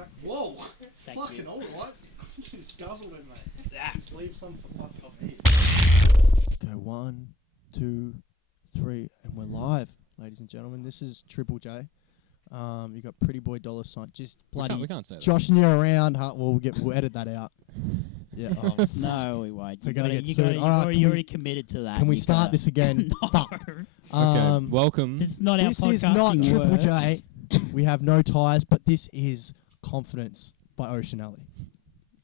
exactly. Whoa! Thank Fucking you. all right. Just guzzled it, mate. Just leave some for fucking off me. Go 1, 2, 3, and we're live, ladies and gentlemen. This is Triple J. You got Pretty Boy $. Just bloody we can't say that. joshing you around. We'll edit that out. Yeah. Oh, No, we won't. We're gonna get you sued. You're All right, already committed to that. Can we start this again? No. Fuck. Okay, welcome. This is not our This podcasting is not Triple works. J. We have no ties, but this is Confidence by Ocean Alley.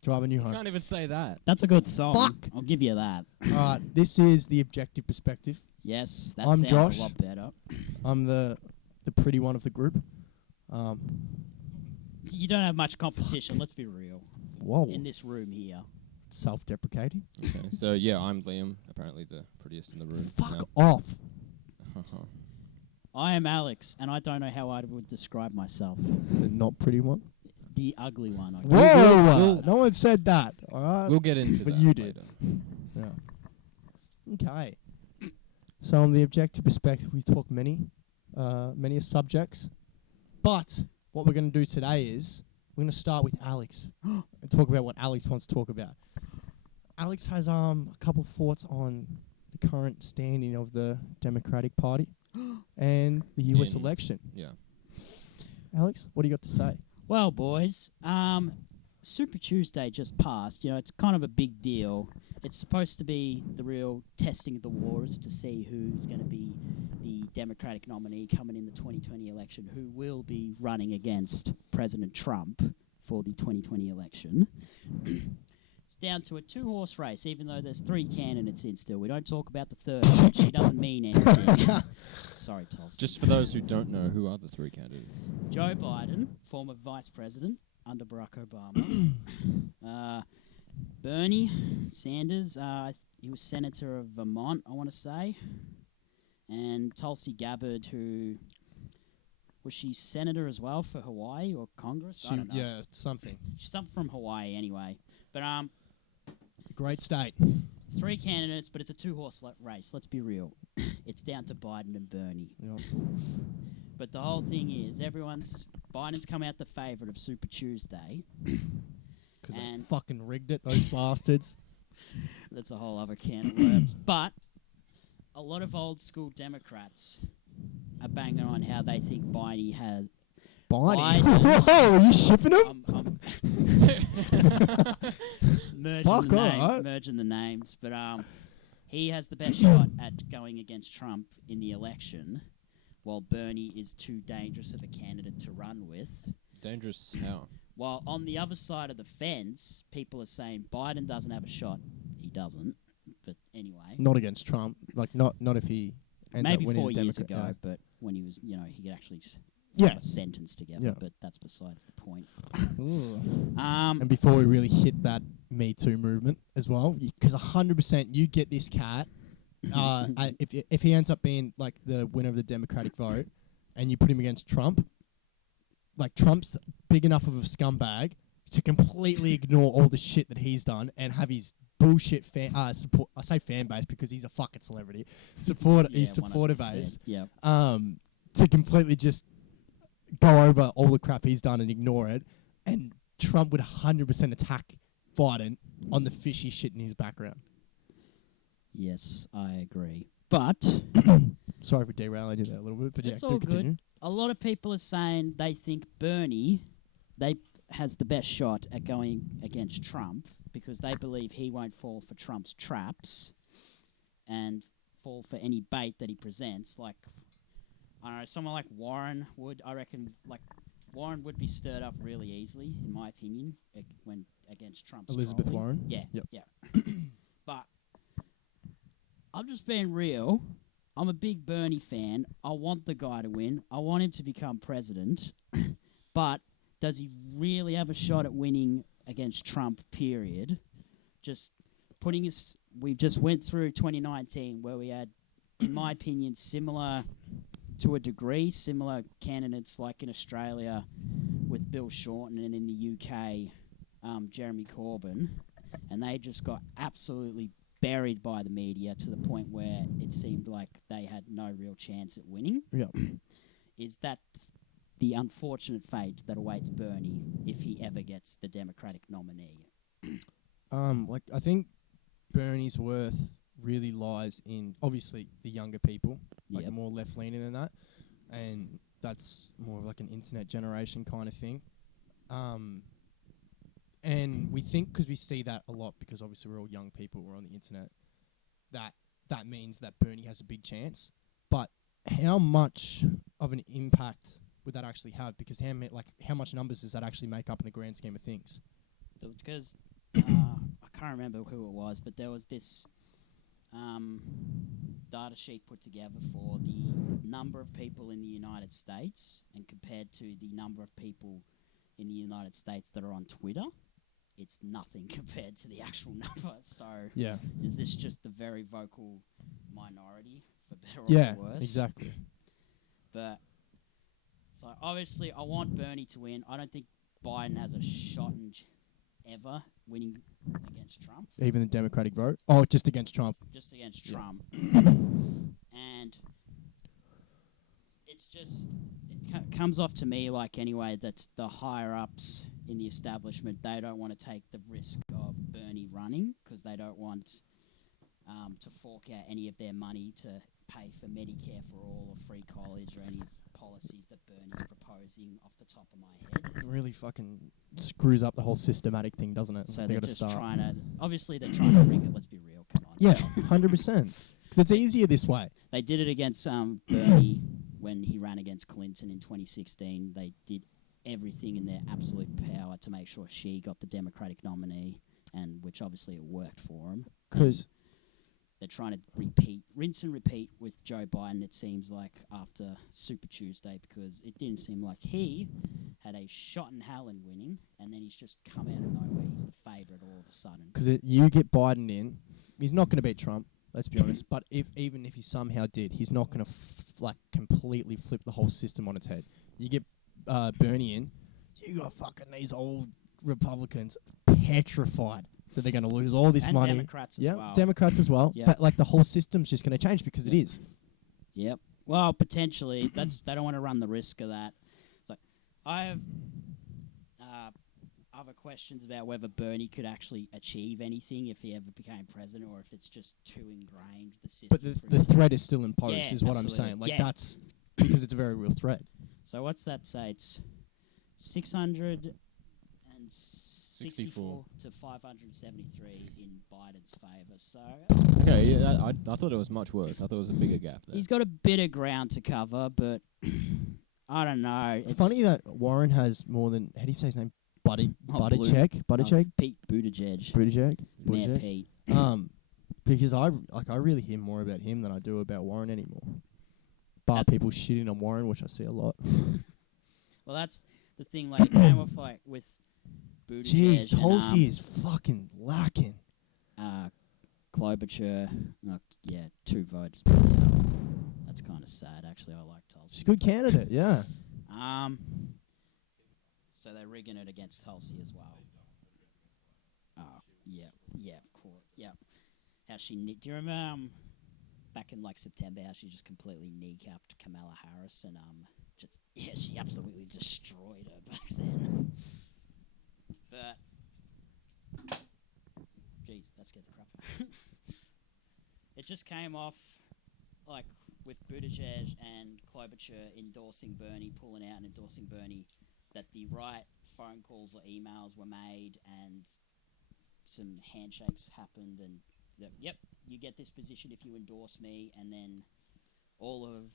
Driving you You home. can't even say that. That's a good song. Fuck. I'll give you that. All right, this is the objective perspective. Yes, that I'm sounds Josh. a lot better. I'm the pretty one of the group. You don't have much competition, let's be real. Whoa. In this room here. Self-deprecating. Okay, so yeah, I'm Liam, apparently the prettiest in the room. Fuck off. I am Alex, and I don't know how I would describe myself. The not pretty one. The ugly one. I Whoa! guess. No one said that. All right. We'll get into But that you did. later. Yeah. Okay. So on the objective perspective, we talk many subjects. But what we're going to do today is we're going to start with Alex and talk about what Alex wants to talk about. Alex has a couple thoughts on the current standing of the Democratic Party and the US election. Yeah. Alex, what do you got to say? Well, boys, Super Tuesday just passed. You know, it's kind of a big deal. It's supposed to be the real testing of the waters to see who's going to be the Democratic nominee coming in the 2020 election, who will be running against President Trump for the 2020 election. It's down to a two-horse race, even though there's three candidates in still. We don't talk about the third. She doesn't mean anything. Sorry, Tulsi. Just for those who don't know, who are the three candidates? Joe Biden, former vice president under Barack Obama. Bernie Sanders, he was senator of Vermont, I want to say. And Tulsi Gabbard, who... Was she senator as well for Hawaii or Congress? I don't know. Yeah, something. She's something from Hawaii anyway. But Great state. three candidates, but it's a two-horse race. Let's be real. It's down to Biden and Bernie. Yep. But the whole thing is, Biden's come out the favourite of Super Tuesday. Because they fucking rigged it, those bastards. That's a whole other can of worms. But a lot of old-school Democrats are banging on how they think Biden has... Biden? Whoa, are you shipping him? I'm merging the names. But he has the best shot at going against Trump in the election, while Bernie is too dangerous of a candidate to run with. Dangerous how? While on the other side of the fence, people are saying Biden doesn't have a shot. He doesn't. But anyway. Not against Trump. Like, not if he ends maybe up winning 4 years Democrat, ago, yeah. but when he was, he could actually Yeah. put a sentence together. Yeah. But that's besides the point. And before we really hit that Me Too movement as well, because 100% you get this cat, if he ends up being like the winner of the Democratic vote, and you put him against Trump, like Trump's big enough of a scumbag to completely ignore all the shit that he's done and have his bullshit support. I say fan base because he's a fucking celebrity. His supporter 100%. base. Yeah. To completely just go over all the crap he's done and ignore it, and Trump would 100% attack Biden on the fishy shit in his background. Yes, I agree. But Sorry for derailing you there a little bit, but it's yeah, all do continue. good. A lot of people are saying they think Bernie has the best shot at going against Trump because they believe he won't fall for Trump's traps and fall for any bait that he presents. Like, I don't know, someone like Warren would, I reckon, Warren would be stirred up really easily, in my opinion, when against Trump's Elizabeth trolling. Warren? Yeah, Yep. yeah. But I'm just being real. I'm a big Bernie fan. I want the guy to win. I want him to become president. But does he really have a shot at winning against Trump, period? Just putting his... We've just went through 2019 where we had, in my opinion, similar... To a degree, similar candidates like in Australia with Bill Shorten and in the UK, Jeremy Corbyn, and they just got absolutely buried by the media to the point where it seemed like they had no real chance at winning. Yeah. Is that the unfortunate fate that awaits Bernie if he ever gets the Democratic nominee? Like I think Bernie's worth really lies in obviously the younger people, like Yep. more left leaning than that, and that's more of like an internet generation kind of thing. And we think because we see that a lot because obviously we're all young people, we're on the internet, that means that Bernie has a big chance. But how much of an impact would that actually have? Because how much numbers does that actually make up in the grand scheme of things? Because I can't remember who it was, but there was this data sheet put together for the number of people in the United States and compared to the number of people in the United States that are on Twitter. It's nothing compared to the actual number. So Yeah. is this just the very vocal minority, for better Yeah, or for worse? exactly. But so obviously I want Bernie to win. I don't think Biden has a shot in ever winning against Trump. Even the Democratic vote? Oh, just against Trump. Just against Yeah. Trump. And it's just, it comes off to me like anyway that the higher-ups in the establishment, they don't want to take the risk of Bernie running because they don't want to fork out any of their money to pay for Medicare for all or free college or any policies that Bernie's proposing off the top of my head. It really fucking screws up the whole systematic thing, doesn't it? So They they're gotta just start. trying to, obviously they're trying to rig it, let's be real, come on. Yeah, 100%. Because it's easier this way. They did it against Bernie when he ran against Clinton in 2016. They did everything in their absolute power to make sure she got the Democratic nominee, and which obviously it worked for him. Because They're trying to rinse and repeat with Joe Biden, it seems like, after Super Tuesday, because it didn't seem like he had a shot in hell in winning, and then he's just come out of nowhere. He's the favourite all of a sudden. you get Biden in, he's not going to beat Trump, let's be honest. But even if he somehow did, he's not going to completely flip the whole system on its head. You get Bernie in, you got fucking these old Republicans petrified that they're going to lose all this And money. Democrats as well. Democrats as well. Yep. But like the whole system's just going to change because it is. Yep. Well, potentially, they don't want to run the risk of that. It's like, I have other questions about whether Bernie could actually achieve anything if he ever became president, or if it's just too ingrained the system. But the threat is still imposed, Yeah, is what absolutely. I'm saying. Like Yeah. that's because it's a very real threat. So what's that say? It's 664 to 573 in Biden's favour. So Okay, yeah, I thought it was much worse. I thought it was a bigger gap there. he's got a bit of ground to cover, but I don't know. It's Funny that Warren has more than, how do you say his name? Buttigieg? Oh, Buttigieg? Pete Buttigieg. Buttigieg? Mayor Buttigieg? Pete. Because I really hear more about him than I do about Warren anymore. Bar people shitting on Warren, which I see a lot. Well, that's the thing. Like, it came off like with Buttigieg. Jeez, Tulsi is fucking lacking. Klobuchar. Yeah, 2 votes. That's kind of sad, actually. I like Tulsi. She's a good candidate, yeah. So they're rigging it against Tulsi as well. Oh, yeah, of course, yeah. How she do you remember back in like September how she just completely kneecapped Kamala Harris and she absolutely destroyed her back then. But jeez, let's get the crap out. It just came off like with Buttigieg and Klobuchar endorsing Bernie, pulling out and endorsing Bernie, that the right phone calls or emails were made and some handshakes happened and yep, you get this position if you endorse me, and then all of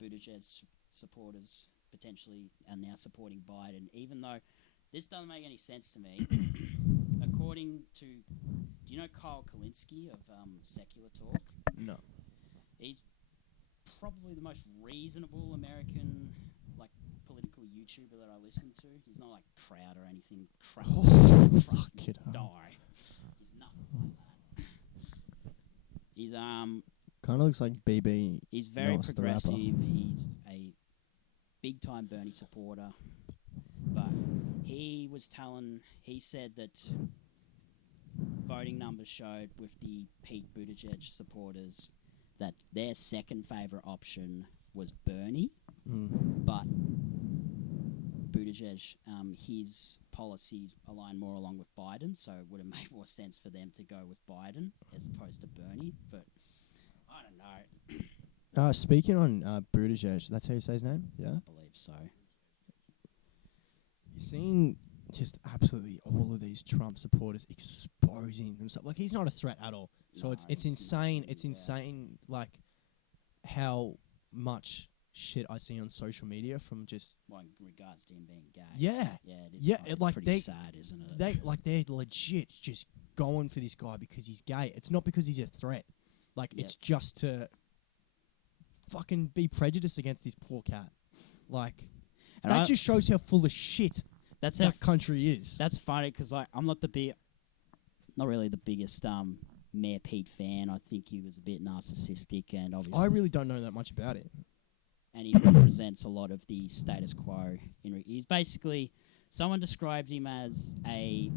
Buttigieg's supporters potentially are now supporting Biden, even though this doesn't make any sense to me. According to, do you know Kyle Kalinske of Secular Talk? No. He's probably the most reasonable American political YouTuber that I listen to. He's not like Crowd or anything. Fuck it up. Die. He's nothing like that. He's Kind of looks like BB. he's very Nos, the rapper. progressive. He's a big time Bernie supporter. But he said that voting numbers showed with the Pete Buttigieg supporters that their second favourite option was Bernie. Mm. But Buttigieg, his policies align more along with Biden, so it would have made more sense for them to go with Biden as opposed to Bernie. But I don't know. Speaking on Buttigieg, that's how you say his name? Yeah? I believe so. You've seen just absolutely all of these Trump supporters exposing themselves. Like, he's not a threat at all. So No, it's insane. It's insane, like, how much shit I see on social media from just... Well, in regards to him being gay. Yeah. Yeah, it is. Yeah, It's like pretty sad, isn't it? They're legit just going for this guy because he's gay. It's not because he's a threat. Like, Yep. it's just to fucking be prejudiced against this poor cat. Like, And that just shows how full of shit that's that country is. That's funny because I'm not not really the biggest Mayor Pete fan. I think he was a bit narcissistic and obviously. I really don't know that much about it. And he represents a lot of the status quo. He's basically, someone described him as a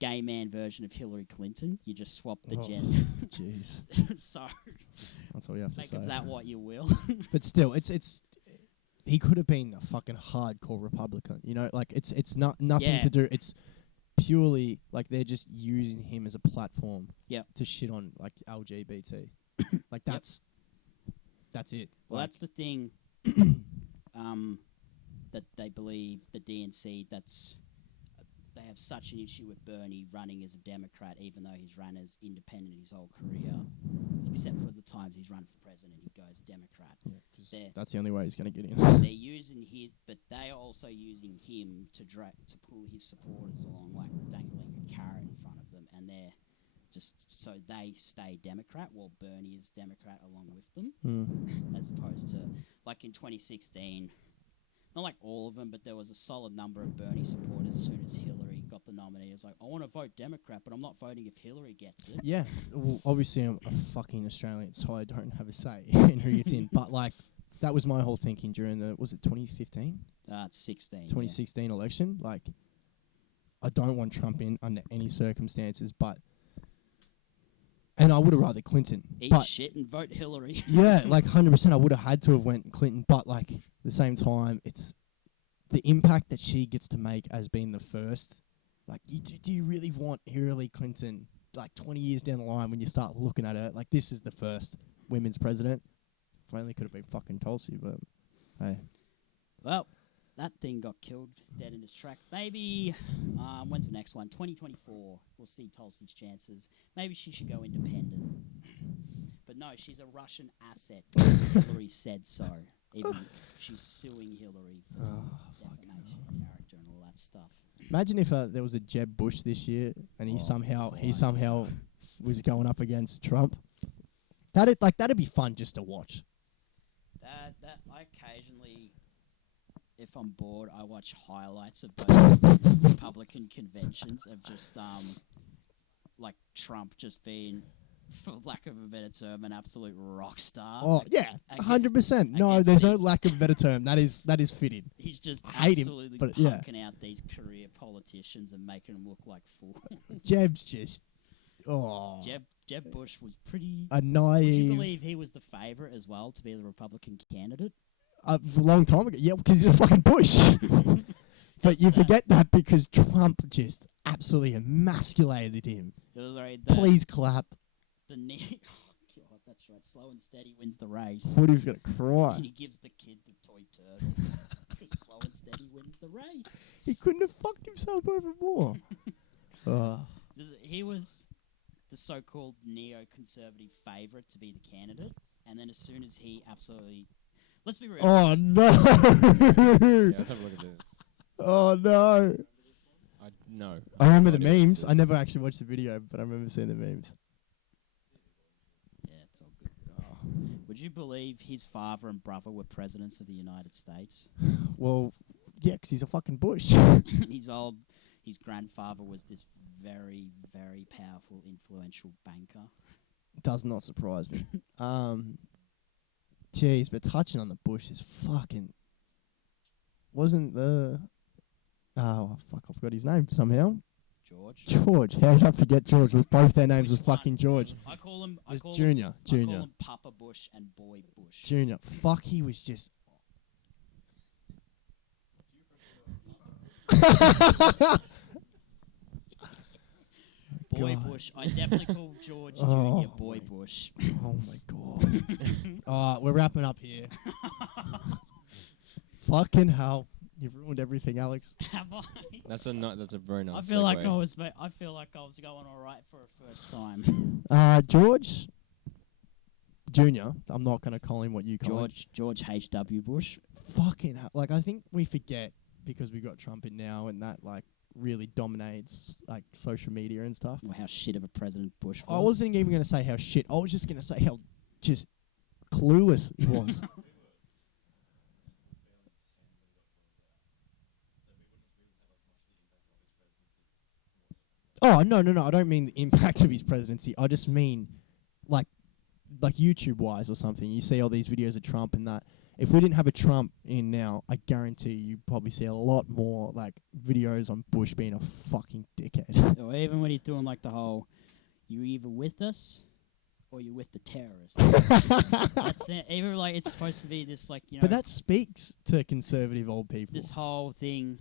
gay man version of Hillary Clinton. You just swap the gender. Jeez. So That's all you have to make say. of that what you will. But still, it's he could have been a fucking hardcore Republican. You know, like it's not nothing to do. It's purely like they're just using him as a platform. Yep. To shit on like LGBT. Like that's it. Well, like, that's the thing. That they believe the DNC. They have such an issue with Bernie running as a Democrat, even though he's run as independent his whole career, except for the times he's run for president, he goes Democrat. Yeah, 'cause that's the only way he's going to get in. They're using his, but they are also using him to pull his supporters along, like dangling a carrot in front of them, and they're just so they stay Democrat while Bernie is Democrat along with them, as opposed to like in 2016. Not like all of them, but there was a solid number of Bernie supporters as soon as Hillary got the nominee. It was like, I want to vote Democrat, but I'm not voting if Hillary gets it. Yeah, well, obviously I'm a fucking Australian, so I don't have a say in who gets in. But like, that was my whole thinking during the 2015? It's 16. 2016 election. Like, I don't want Trump in under any circumstances, and I would have rather Clinton. Eat but shit and vote Hillary. yeah, like 100%, I would have had to have went Clinton. But like, at the same time, it's the impact that she gets to make as being the first. Like, do you really want Hillary Clinton like 20 years down the line when you start looking at her? Like, this is the first women's president. If only could have been fucking Tulsi, but hey. Well, that thing got killed dead in its track. Maybe, when's the next one? 2024. We'll see Tulsi's chances. Maybe she should go independent. But no, she's a Russian asset. Hillary said so. Even she's suing Hillary for defamation of character and all that stuff. Imagine if there was a Jeb Bush this year and he somehow was going up against Trump. That'd be fun just to watch. That I occasionally, if I'm bored, I watch highlights of those Republican conventions of just like Trump just being, for lack of a better term, an absolute rock star. Oh yeah, 100%. No, there's no lack of a better term. That is fitting. He's just him, absolutely but punking out these career politicians and making them look like fools. Jeb's just Jeb Bush was pretty a naive. Would you believe he was the favourite as well to be the Republican candidate? A long time ago, yeah, because he's a fucking Bush. But you forget that because Trump just absolutely emasculated him. Please clap. Oh God, that's right. Slow and steady wins the race. I thought he was going to cry. And he gives the kid the toy turtle. Because slow and steady wins the race. He couldn't have fucked himself over more. He was the so-called neo-conservative favourite to be the candidate. And then as soon as he absolutely... Let's be real. Oh, no. Yeah, let's have a look at this. Oh, no. No. I remember the memes. I never actually watched the video, but I remember seeing the memes. Yeah, it's all good. Would you believe his father and brother were presidents of the United States? Well, yeah, because he's a fucking Bush. His grandfather was this very, very powerful, influential banker. Does not surprise me. Jeez, but touching on the Bush is fucking... Wasn't the... Oh, fuck, I forgot his name somehow. George. How did I forget George? Both their names was fucking George. I call him... Junior. I call him Papa Bush and Boy Bush. Junior. Fuck, he was just... Boy God. Bush. I definitely call George Oh, Jr. Boy Bush. Oh my god. Alright, we're wrapping up here. Fucking hell. You've ruined everything, Alex. Have I? That's a very nice. I feel like segue. I feel like I was going all right for a first time. George Jr. I'm not going to call him what you call him. George H.W. Bush. Fucking hell. Like, I think we forget because we got Trump in now and that, like, really dominates, like, social media and stuff. Or how shit of a president Bush was. I wasn't even going to say how shit. I was just going to say how just clueless he was. Oh, no. I don't mean the impact of his presidency. I just mean, like YouTube-wise or something. You see all these videos of Trump and that. If we didn't have a Trump in now, I guarantee you'd probably see a lot more, like, videos on Bush being a fucking dickhead. Or even when he's doing, like, the whole, you either with us or you're with the terrorists. That's it. Even, like, it's supposed to be this, like, you know... But that speaks to conservative old people. This whole thing...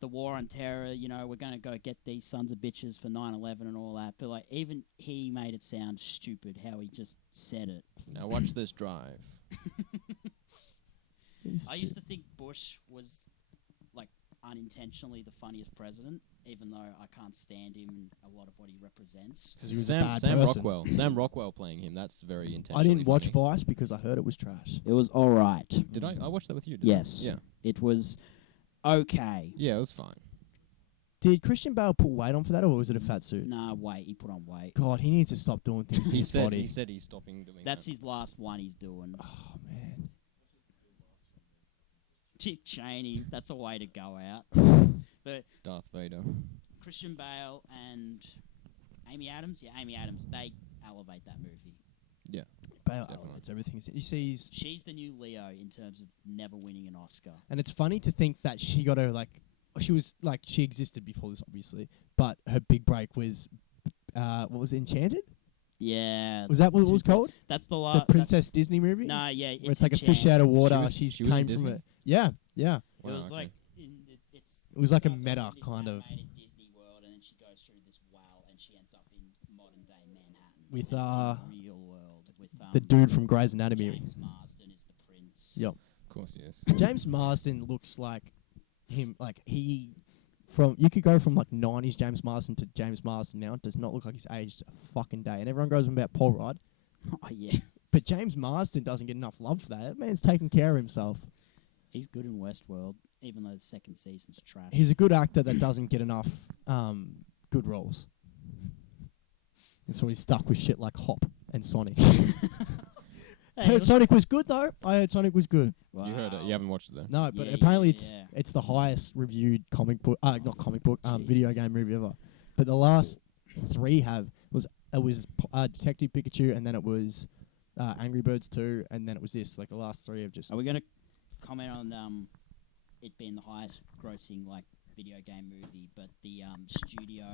The war on terror, you know, we're going to go get these sons of bitches for 9/11 and all that. But, like, even he made it sound stupid how he just said it. Now watch this drive. I used to think Bush was, like, unintentionally the funniest president, even though I can't stand him and a lot of what he represents. Because he was a Sam bad Sam person. Rockwell. Sam Rockwell playing him. That's very intentional. I didn't watch Vice because I heard it was trash. It was all right. Did I watched that with you? Didn't Yes. I? Yeah. It was okay. Yeah, it was fine. Did Christian Bale put weight on for that, or was it a fat suit? Nah, wait. He put on weight. God, he needs to stop doing things to He his said body. he said he's stopping doing That's that. his last one he's doing. Oh, man. Dick Cheney. That's a way to go out. But Darth Vader. Christian Bale and Amy Adams, they elevate that movie. Yeah. Bale Definitely. elevates everything. You see, She's the new Leo in terms of never winning an Oscar. and it's funny to think that she got her, like, she existed before this, obviously, but her big break was, what was it, Enchanted? Yeah. Was that what it was called? That's the The last. Princess Disney movie? Nah, yeah. Where it's like a fish out of water. She She was in came from Disney? a... Yeah. It Wow, was okay. like... It was like a starts meta off in this kind of... animated Disney world, and then she goes through this well, and she ends up in modern-day Manhattan. With, and it's a real world. With, the dude from Grey's Anatomy. James Marsden is the prince. Yep. Of course, yes. James Marsden looks like him, like he... You could go from like 90s James Marsden to James Marsden now. It does not look like he's aged a fucking day. And everyone goes on about Paul Rudd. Oh, yeah. But James Marsden doesn't get enough love for that. That man's taking care of himself. He's good in Westworld, even though the second season's trash. He's a good actor that doesn't get enough good roles. And so he's stuck with shit like Hop and Sonic. Hey, Heard Sonic was good though. I heard Sonic was good. wow. You heard it. You haven't watched it though. No, but Yeah, apparently yeah. it's the highest reviewed comic book, not comic book, video Jesus. game movie ever. But the last three was Detective Pikachu, and then it was Angry Birds 2, and then it was this. Like the last three have just. Are we going to comment on it being the highest grossing like video game movie, but the studio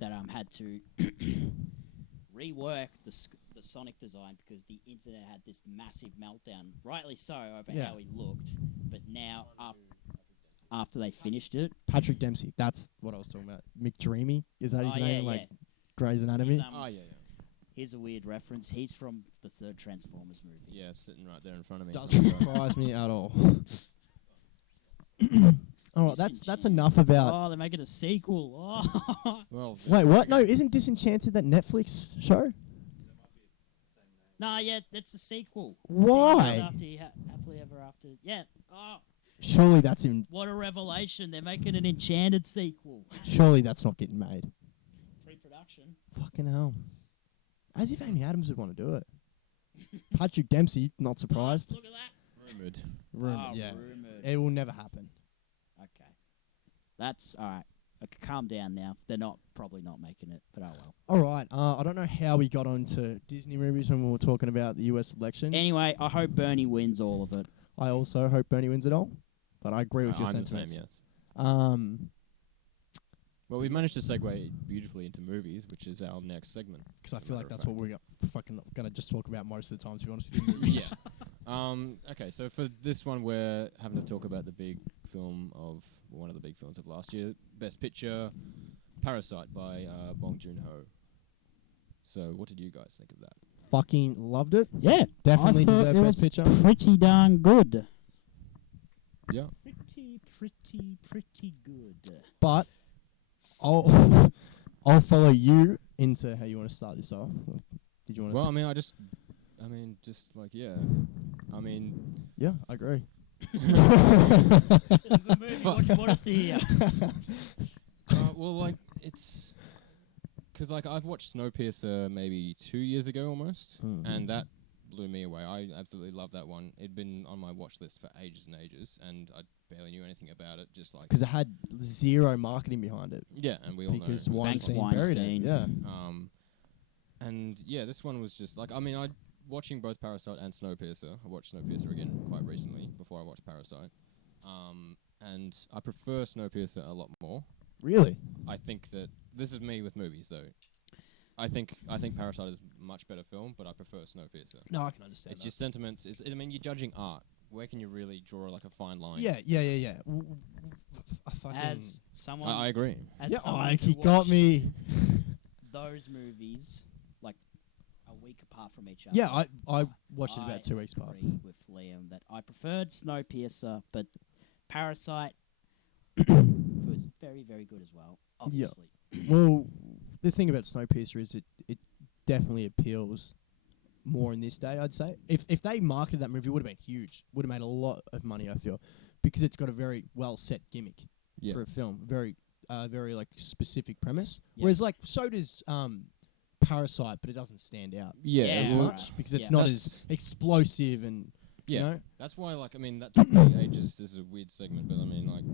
that had to rework the Sonic design because the internet had this massive meltdown, rightly so, over how he looked. But now, after they finished it, Patrick Dempsey. That's what I was talking about. McDreamy, is that his name? yeah. Like Grey's Anatomy. He's, Oh yeah. here's a weird reference. He's from the third Transformers movie. Yeah, sitting right there in front of me. Doesn't surprise me at all. All right, that's Disenchanted. enough about. Oh, they're making a sequel. Oh. Well, Wait, what? No, isn't Disenchanted that Netflix show? Nah, yeah, that's a sequel. Why? Happily Ever After. Yeah. Oh, Surely that's in. what a revelation. They're making an Enchanted sequel. Surely that's not getting made. Pre-production. Fucking hell. As if Amy Adams would want to do it. Patrick Dempsey, not surprised. Look at that. rumored. Rumored, yeah. Rumored. It will never happen. Okay. That's all right. Okay, calm down now. They're probably not making it, but oh well. All right. I don't know how we got onto Disney movies when we were talking about the US election. Anyway, I hope Bernie wins all of it. I also hope Bernie wins it all. But I agree with your I'm the sentiments. same, yes. Well, we've managed to segue beautifully into movies, which is our next segment. because I as a feel matter like of that's what fact. we're fucking going to just talk about most of the time, to be honest with you. Movies. Yeah. Okay, so for this one, we're having to talk about the big film of one of the big films of last year. Best Picture, Parasite by Bong Joon-ho. So, what did you guys think of that? Fucking loved it. Yeah, Definitely I thought deserved it Best was Picture. pretty darn good. Yeah. Pretty good. But I'll I'll follow you into how you want to start this off. Did you want to? Well, I mean, just like, yeah. I mean, yeah, I agree. The movie, what you want us to hear? well, like, it's... Because, like, I've watched Snowpiercer maybe 2 years ago almost, and that blew me away. I absolutely love that one. It'd been on my watch list for ages and ages, and I barely knew anything about it, just like... Because it had zero marketing behind it. Yeah, and we all know. Because Thanks, Weinstein buried it. Weinstein. Yeah. And, yeah, this one was just... Like, I mean, watching both Parasite and Snowpiercer. I watched Snowpiercer again quite recently, before I watched Parasite. And I prefer Snowpiercer a lot more. Really? I think that... This is me with movies, though. I think Parasite is a much better film, but I prefer Snowpiercer. No, I can understand It's that. just sentiments. I mean, you're judging art. Where can you really draw like a fine line? Yeah. I fucking... As someone, I agree. as yeah, someone who he got watched me. those movies like a week apart from each other. Yeah, I watched it about 2 weeks apart. I agree with Liam that I preferred Snowpiercer, but Parasite was very, very good as well. Obviously. Well, the thing about Snowpiercer is it definitely appeals more in this day, I'd say. If they marketed that movie, it would have been huge. Would have made a lot of money, I feel, because it's got a very well set gimmick for a film. Very like specific premise. Yeah. Whereas like so does Parasite, but it doesn't stand out as well, much because it's Yeah. not as explosive and Yeah, you know? that's why. Like, I mean, that took me ages. This is a weird segment, but I mean, like,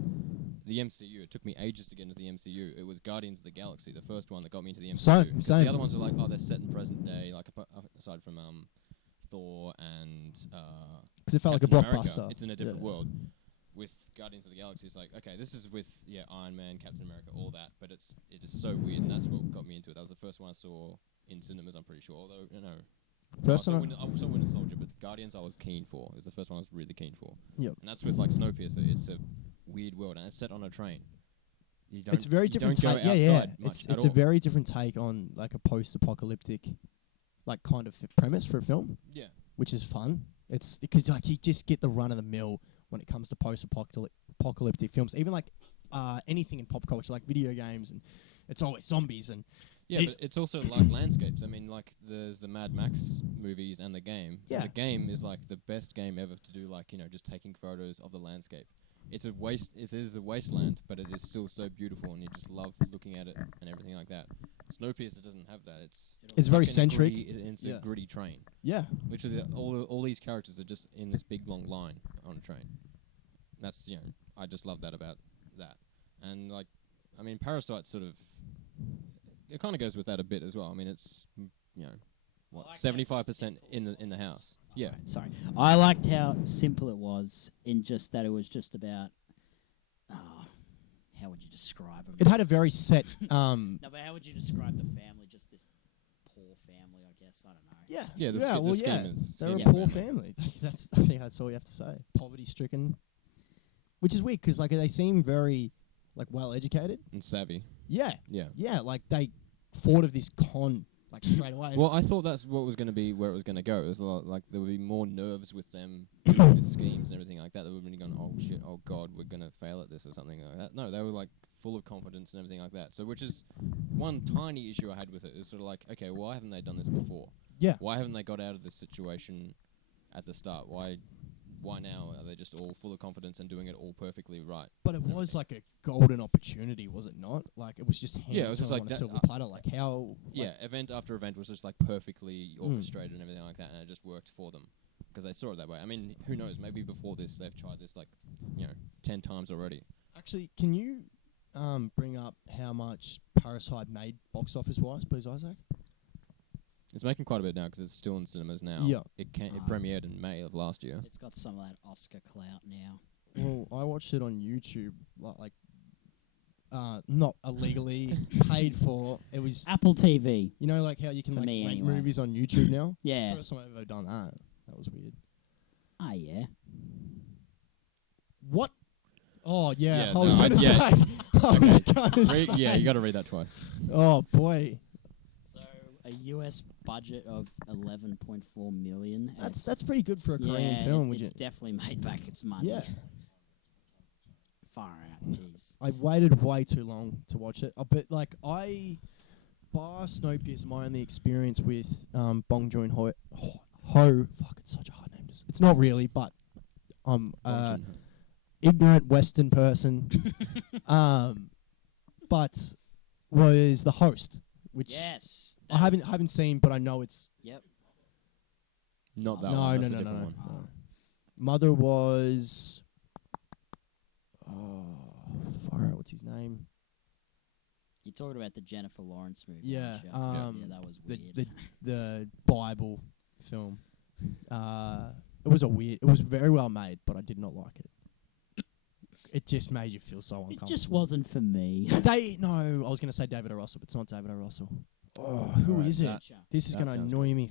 the MCU. It took me ages to get into the MCU. It was Guardians of the Galaxy, the first one that got me into the MCU. Same. The other ones are like, oh, they're set in present day. Like, aside from Thor and Because it felt like a Captain America, blockbuster. it's in a different world. With Guardians of the Galaxy, it's like, okay, this is with Iron Man, Captain America, all that, but it is so weird, and that's what got me into it. That was the first one I saw in cinemas, I'm pretty sure. Although, you know, First I one. saw Winter Soldier, but Guardians I was keen for. It was the first one I was really keen for. Yep. And that's with like Snowpiercer. It's a weird world, and it's set on a train. It's very different Don't take. go Yeah. outside much It's at a all. very different take on like a post-apocalyptic, like kind of premise for a film, Yeah. which is fun. It's because like you just get the run of the mill when it comes to post-apocalyptic films. Even like anything in pop culture, like video games, and it's always zombies and. Yeah, but it's also like landscapes. I mean, like, there's the Mad Max movies and the game. Yeah. The game is like the best game ever to do, like, you know, just taking photos of the landscape. It's a waste. It is a wasteland, but it is still so beautiful, and you just love looking at it and everything like that. Snowpiercer doesn't have that. It's very like centric. It's a gritty train. Yeah. Literally, all these characters are just in this big long line on a train. That's, you know, I just love that about that. And like, I mean, Parasite sort of. It kind of goes with that a bit as well. I mean, it's, you know, what, 75% in the house. Yeah. Sorry. I liked how simple it was in just that it was just about... how would you describe them? It had a very set. No, but how would you describe the family? Just this poor family, I guess. I don't know. Yeah. Yeah, the well, scheme yeah. is... They're scheme a is poor family. family. I think that's all you have to say. Poverty-stricken. Which is weird, because like, they seem very like well-educated. And savvy. Yeah. Yeah. Yeah, like they thought of this con like straight away. Well, I thought that's what was going to be where it was going to go. It was a lot, like there would be more nerves with them doing the schemes and everything like that. They would have been going, oh shit, oh god, we're going to fail at this or something like that. No, they were like full of confidence and everything like that. So, which is one tiny issue I had with it is sort of like, okay, why haven't they done this before? Yeah. Why haven't they got out of this situation at the start? Why now are they just all full of confidence and doing it all perfectly right? But it was like a golden opportunity, was it not? Like it was just handed it was just to like on a that, silver platter. Like how? Yeah, event after event was just like perfectly orchestrated and everything like that, and it just worked for them because they saw it that way. I mean, who knows? Maybe before this, they've tried this like, 10 times already. Actually, can you bring up how much Parasite made box office wise, please, Isaac? It's making quite a bit now because it's still in cinemas now. Yeah. It premiered in May of last year. It's got some of that Oscar clout now. Well, I watched it on YouTube, like not illegally paid for. It was Apple TV. you know like how you can For like me rent anyway. movies on YouTube now. Yeah. First time I've ever done that. That was weird. Ah, yeah. What Oh yeah, Yeah, I was no, going to yeah. say. I was gonna say. Yeah, you got to read that twice. Oh boy, So a US budget of 11.4 million. and that's pretty good for a Korean yeah, film. Would it's you? definitely made back its money. Yeah. Far out, jeez. I waited way too long to watch it. But like bar Snowpiercer, my only experience with Bong Joon-ho. Fuck, it's such a hard name. It's not really, but I'm ignorant Western person. But was the host, which Yes. I haven't seen, but I know it's Yep. Not that no, one. no, That's no, a no, different no. one. Mother was. Oh, far out. What's his name? You're talking about the Jennifer Lawrence movie. Yeah, aren't you? Yeah, that was weird. the Bible film. It was very well made, but I did not like it. It just made you feel so uncomfortable. It just wasn't for me. No, I was going to say David O. Russell, but it's not David O. Russell. Oh, who Alright, is it? that- This is that going to sounds annoy good. me.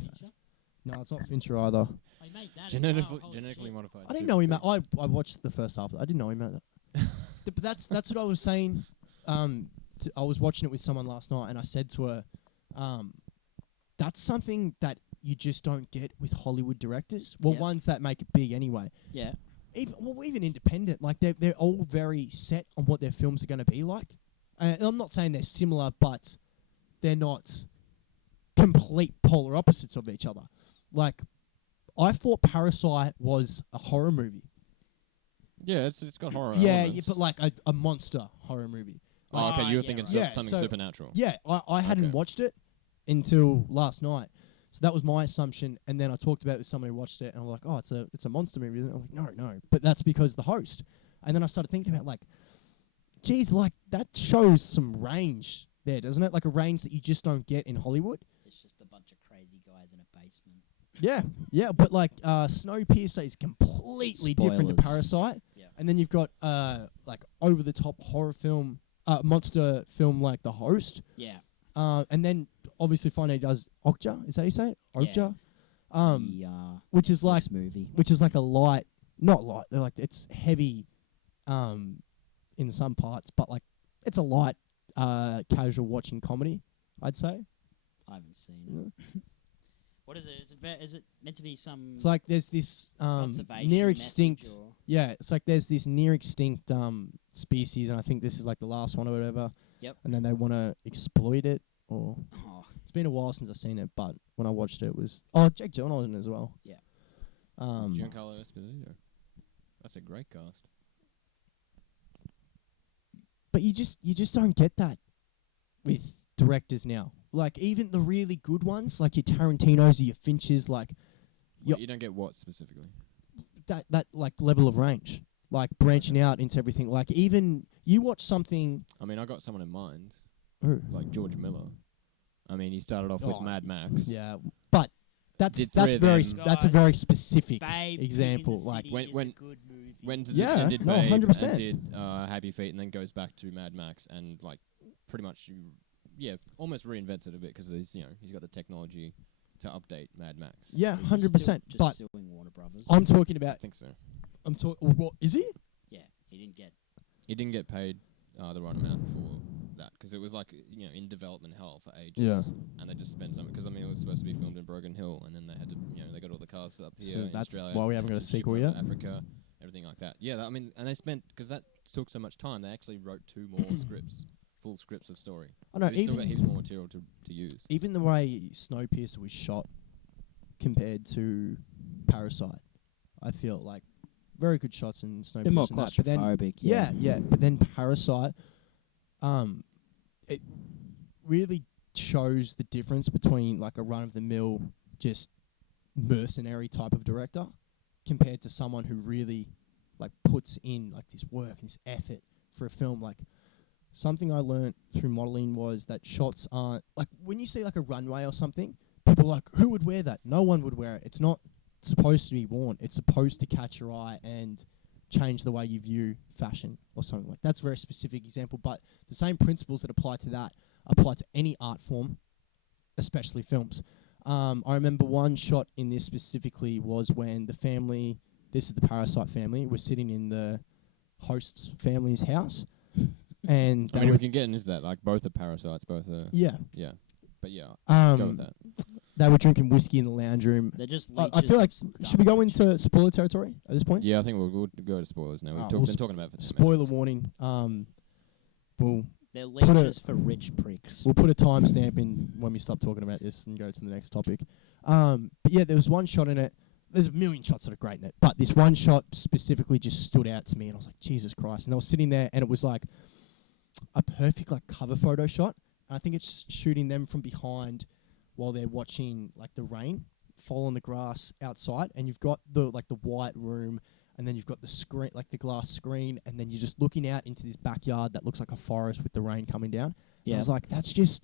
No, it's not Fincher either. I made that as Genetically, well. Holy genetically shit. modified. I didn't know he made. I watched the first half. I didn't know he made that. But that's what I was saying. I was watching it with someone last night, and I said to her, "That's something that you just don't get with Hollywood directors. Well, Yep. ones that make it big anyway. Yeah. Even independent. Like they're all very set on what their films are going to be like. I'm not saying they're similar, but they're not complete polar opposites of each other. Like, I thought Parasite was a horror movie. Yeah, it's got horror. Yeah, elements. but like a monster horror movie. Oh, okay. You were yeah, thinking right. Yeah, something so- supernatural. Yeah, I hadn't Okay. watched it until last night. So that was my assumption, and then I talked about it with someone who watched it, and I'm like, "Oh, it's a monster movie." And I'm like, "No," but that's because the host. And then I started thinking about like, geez, like that shows some range there, doesn't it? Like a range that you just don't get in Hollywood. It's just a bunch of crazy guys in a basement. Yeah, but like Snowpiercer is completely different to Spoilers. Parasite. Yeah. And then you've got like over the top horror film, monster film like The Host. Yeah. And then obviously finally does Okja. Is that how you say it? Yeah. Okja. Which is like this movie. a light, not light. They're like it's heavy, in some parts, but like it's a light, casual watching comedy. I'd say. I haven't seen it. What is it? Is it meant to be some It's like there's this conservation near message extinct. or- Yeah, it's like there's this near extinct species, and I think this is like the last one or whatever. Yep. And then they want to exploit it, or Oh, it's been a while since I've seen it, but when I watched it, it was Jake Gyllenhaal in it as well. Yeah. Giancarlo Esposito. That's a great cast. But you just don't get that with directors now. Like even the really good ones, like your Tarantinos or your Finches, like You don't get what specifically? that like level of range, like branching out into everything. Like even you watch something. I mean, I got someone in mind, Ooh. like George Miller. I mean, he started off with Oh, Mad Max. Yeah, but that's Did three of very them- that's a very specific Babe example. in the Like City when- is when- a good movie. Went to Yeah, and did no, Babe 100%. and did Happy Feet, and then goes back to Mad Max and like pretty much, almost reinvents it a bit because he's got the technology to update Mad Max. yeah, He's 100%. still But just suing Warner Brothers. I'm talking I about. think so. I'm talking. What is he? Yeah, he didn't get. He didn't get paid the right amount for that because it was like in development hell for ages. Yeah. And they just spent some because it was supposed to be filmed in Broken Hill, and then they had to they got all the cast up here. So in that's Australia, why we haven't got a and sequel shipped yet? over Africa, everything like that. Yeah, and they spent because that took so much time. They actually wrote 2 more scripts, full scripts of story. I know. So we still got heaps more material to use. Even the way Snowpiercer was shot compared to Parasite, I feel like very good shots in Snowpiercer. Bit more and that, but then- claustrophobic. yeah. But then Parasite, it really shows the difference between like a run-of-the-mill, just mercenary type of director compared to someone who really like puts in like this work and this effort for a film. Like something I learnt through modeling was that shots aren't like when you see like a runway or something, people are like, who would wear that? No one would wear it. It's not supposed to be worn. It's supposed to catch your eye and change the way you view fashion or something like that's a very specific example, but the same principles that apply to that apply to any art form, especially films. I remember one shot in this specifically was when the family, this is the Parasite family, was sitting in the host's family's house, and I mean, we can get into that. Like, both are parasites, both are... yeah. Yeah. But yeah, go with that. They were drinking whiskey in the lounge room. They're just. I feel like should we go into spoiler territory at this point? Yeah, I think we'll go to spoilers now. We've been talking about it for 10 spoiler minutes. warning. We'll they're leeches for rich pricks. we'll put a timestamp in when we stop talking about this and go to the next topic. But yeah, there was one shot in it. There's a million shots that are great in it, but this one shot specifically just stood out to me, and I was like, Jesus Christ! And I was sitting there, and it was like a perfect like cover photo shot. And I think it's shooting them from behind while they're watching like the rain fall on the grass outside, and you've got the like the white room, and then you've got the screen, like the glass screen, and then you're just looking out into this backyard that looks like a forest with the rain coming down. Yeah, I was like, that's just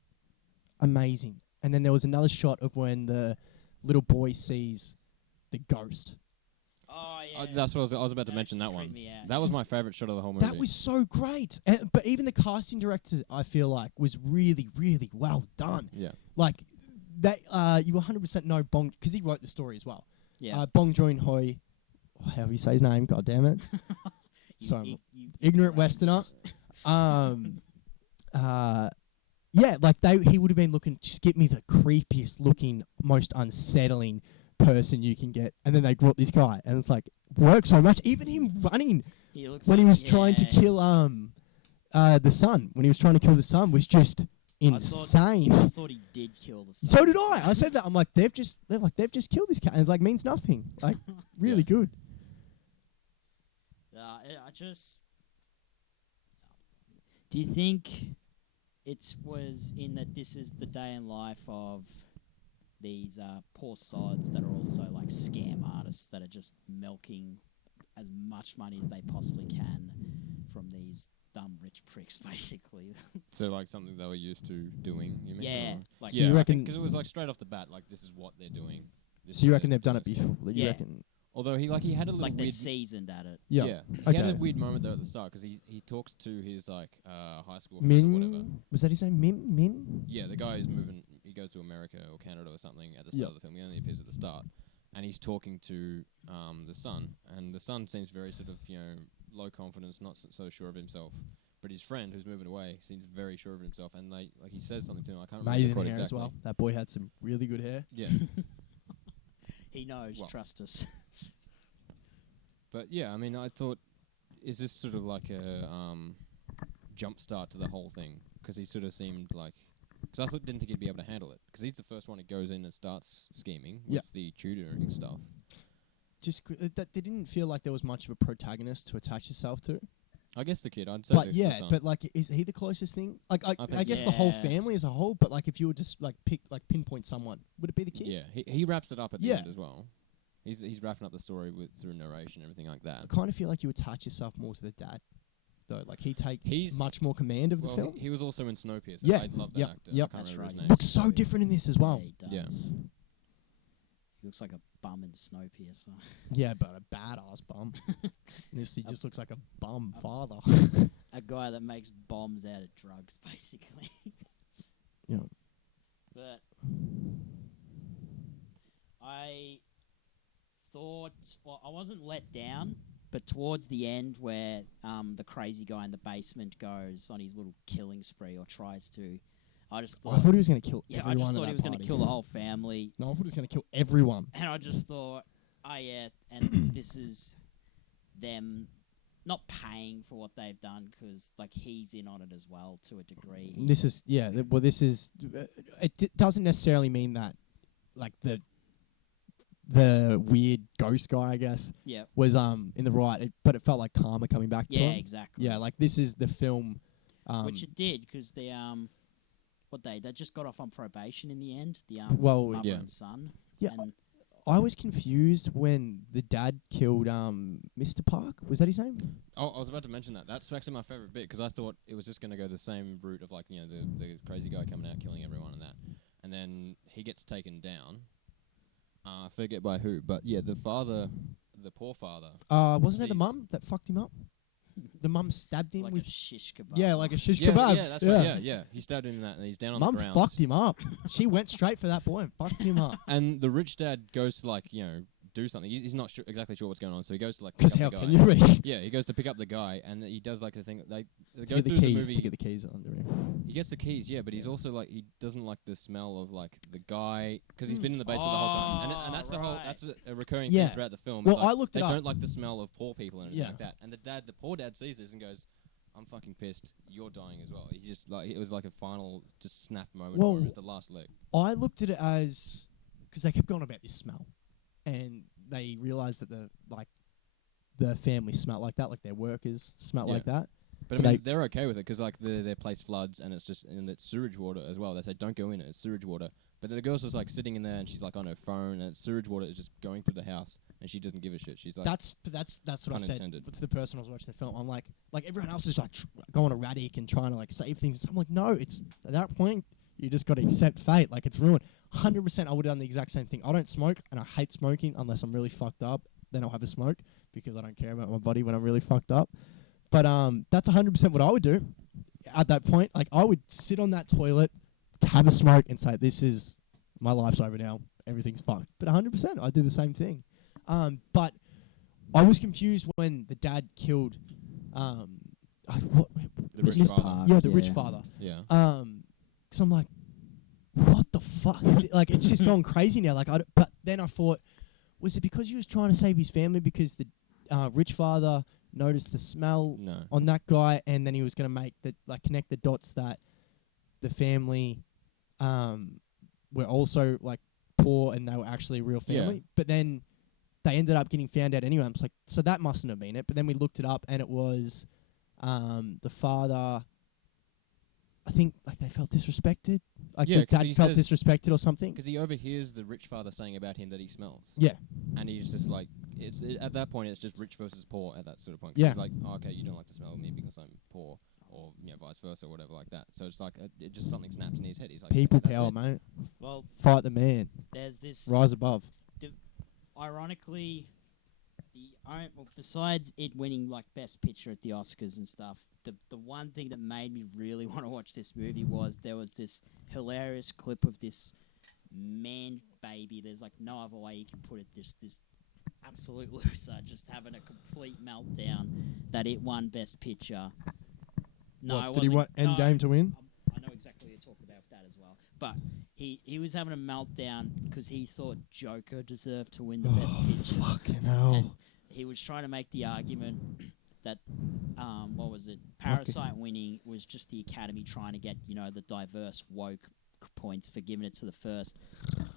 amazing. And then there was another shot of when the little boy sees the ghost. Oh yeah, That's what I was about to mention. That one. That was my favorite shot of the whole movie. That was so great. But even the casting director, I feel like, was really, really well done. Yeah. Like, that you 100% know Bong, because he wrote the story as well. Yeah. Bong Joon-ho, however you say his name, god damn it. Sorry, ignorant Westerner. Yeah, like he would have been looking, just get me the creepiest looking, most unsettling person you can get, and then they brought this guy, and it's like worked so much. Even him running when he was trying to kill the son, when he was trying to kill the son, was just insane. I thought he did kill the son. So did I. I said that. I'm like, they've just killed this cat, and it like means nothing. Like, really good. Do you think it was in that this is the day in life of these poor sods that are also like scam artists that are just milking as much money as they possibly can from these dumb rich pricks, basically? So like something they were used to doing, you mean? Yeah. Like, so you reckon? Because it was like straight off the bat, like this is what they're doing. So you reckon they've done it before? You Yeah. reckon? Although he had a little like they're weird... seasoned at it. Yeah. He had a weird moment there at the start because he talks to his like high school friend or whatever. Was that his name? Min? Yeah, the guy is moving. He goes to America or Canada or something at the start of the film. He only appears at the start, and he's talking to the son, and the son seems very sort of low confidence, not so sure of himself. But his friend, who's moving away, seems very sure of himself, and he says something to him. I can't remember quite hair exactly. as well. That boy had some really good hair. Yeah. He knows. Trust us. But yeah, I mean, I thought, is this sort of like a jump start to the whole thing? Because he sort of seemed like, because I didn't think he'd be able to handle it. Because he's the first one who goes in and starts scheming with the tutoring stuff. Just that they didn't feel like there was much of a protagonist to attach yourself to. I guess the kid, I'd say. But the son. But like, is he the closest thing? Like, I guess the whole family as a whole. But like, if you were just like pinpoint someone, would it be the kid? Yeah, he wraps it up at the end as well. He's wrapping up the story through narration and everything like that. I kind of feel like you attach yourself more to the dad, though. Like he's much more command of the film. He was also in Snowpiercer. Yeah, I love that actor. Yep. I can't remember his name. Looks so different in this as well. Yeah, he does. He looks like a bum in Snowpiercer. Yeah, but a badass bum. This he just looks like a bum father. A guy that makes bombs out of drugs, basically. Yeah. But I thought, well, I wasn't let down, but towards the end where the crazy guy in the basement goes on his little killing spree or tries to, I thought he was going to kill everyone. I just thought he was going to kill the whole family. No, I thought he was going to kill everyone. And I just thought, oh yeah, and this is them not paying for what they've done because like he's in on it as well to a degree. This is it doesn't necessarily mean that like the weird ghost guy, I guess, was in the right, but it felt like karma coming back to him. Yeah, exactly. Yeah, like this is the film, which it did because they just got off on probation in the end. The mother and son. Yeah, and I was confused when the dad killed Mr. Park. Was that his name? Oh, I was about to mention that. That's actually my favorite bit because I thought it was just going to go the same route of like the crazy guy coming out killing everyone and that, and then he gets taken down. I forget by who, but yeah, the poor father. Wasn't it the mum that fucked him up? The mum stabbed him like with a shish kebab. Yeah, like a shish kebab. Yeah, that's right. Yeah. He stabbed him in that, and he's down on the ground. Mum fucked him up. She went straight for that boy and fucked him up. And the rich dad goes to do something. He's not exactly sure what's going on, so he goes to like Because pick how up the can guy. you be? Yeah, he goes to pick up the guy, and he does like the thing. They To go get the through the keys. movie. To get the keys under him. He gets the keys, yeah, but he's also like he doesn't like the smell of like the guy because he's been in the basement the whole time, and that's the whole that's a recurring Yeah. theme throughout the film. Well, It's like I looked it they up. don't like the smell of poor people and anything Yeah. like that. And the poor dad sees this and goes, "I'm fucking pissed. You're dying as well." He just like it was like a final just snap moment for him. It's the last leg. I looked at it as because they kept going about this smell, and they realised that the family smelt like that, like their workers smelt like that. But I mean, they're okay with it because like their place floods and it's sewage water as well. They say don't go in it; it's sewage water. But the girl's just like sitting in there and she's like on her phone and sewage water is just going through the house and she doesn't give a shit. She's like that's what I said to the person I was watching the film. I'm like everyone else is like going erratic and trying to like save things. I'm like, no, it's at that point you just got to accept fate. Like it's ruined. 100%, I would have done the exact same thing. I don't smoke and I hate smoking unless I'm really fucked up. Then I'll have a smoke because I don't care about my body when I'm really fucked up. But that's 100% what I would do at that point. Like I would sit on that toilet, have a smoke, and say, "This is my life's over now. Everything's fucked." But 100%, I'd do the same thing. But I was confused when the dad killed the rich father. Yeah, the rich father. Yeah. Because I'm like, what the fuck is it? Like it's just gone crazy now. Like but then I thought, was it because he was trying to save his family because the rich father noticed the smell on that guy, and then he was going to make connect the dots that the family were also like poor and they were actually a real family. Yeah. But then they ended up getting found out anyway. I'm just like, so that mustn't have been it. But then we looked it up and it was the father. I think like they felt disrespected. Like the dad felt disrespected or something. Because he overhears the rich father saying about him that he smells. Yeah. And he's just like, at that point, it's just rich versus poor at that sort of point. Yeah. He's like, oh, okay, you don't like the smell of me because I'm poor, or vice versa, or whatever like that. So it's like, it just something snaps in his head. He's like, people power, mate. Well, fight the man. There's this rise above. Ironically, besides it winning like Best Picture at the Oscars and stuff, the one thing that made me really want to watch this movie was there was this hilarious clip of this man baby. There's like no other way you can put it. This absolute loser just having a complete meltdown that it won Best Picture. No, what, did he want Endgame to win? I know exactly what you're talking about with that as well. But he was having a meltdown because he thought Joker deserved to win the Best Picture. Fucking hell. And he was trying to make the argument that, what was it? Parasite winning was just the Academy trying to get, the diverse woke points for giving it to the first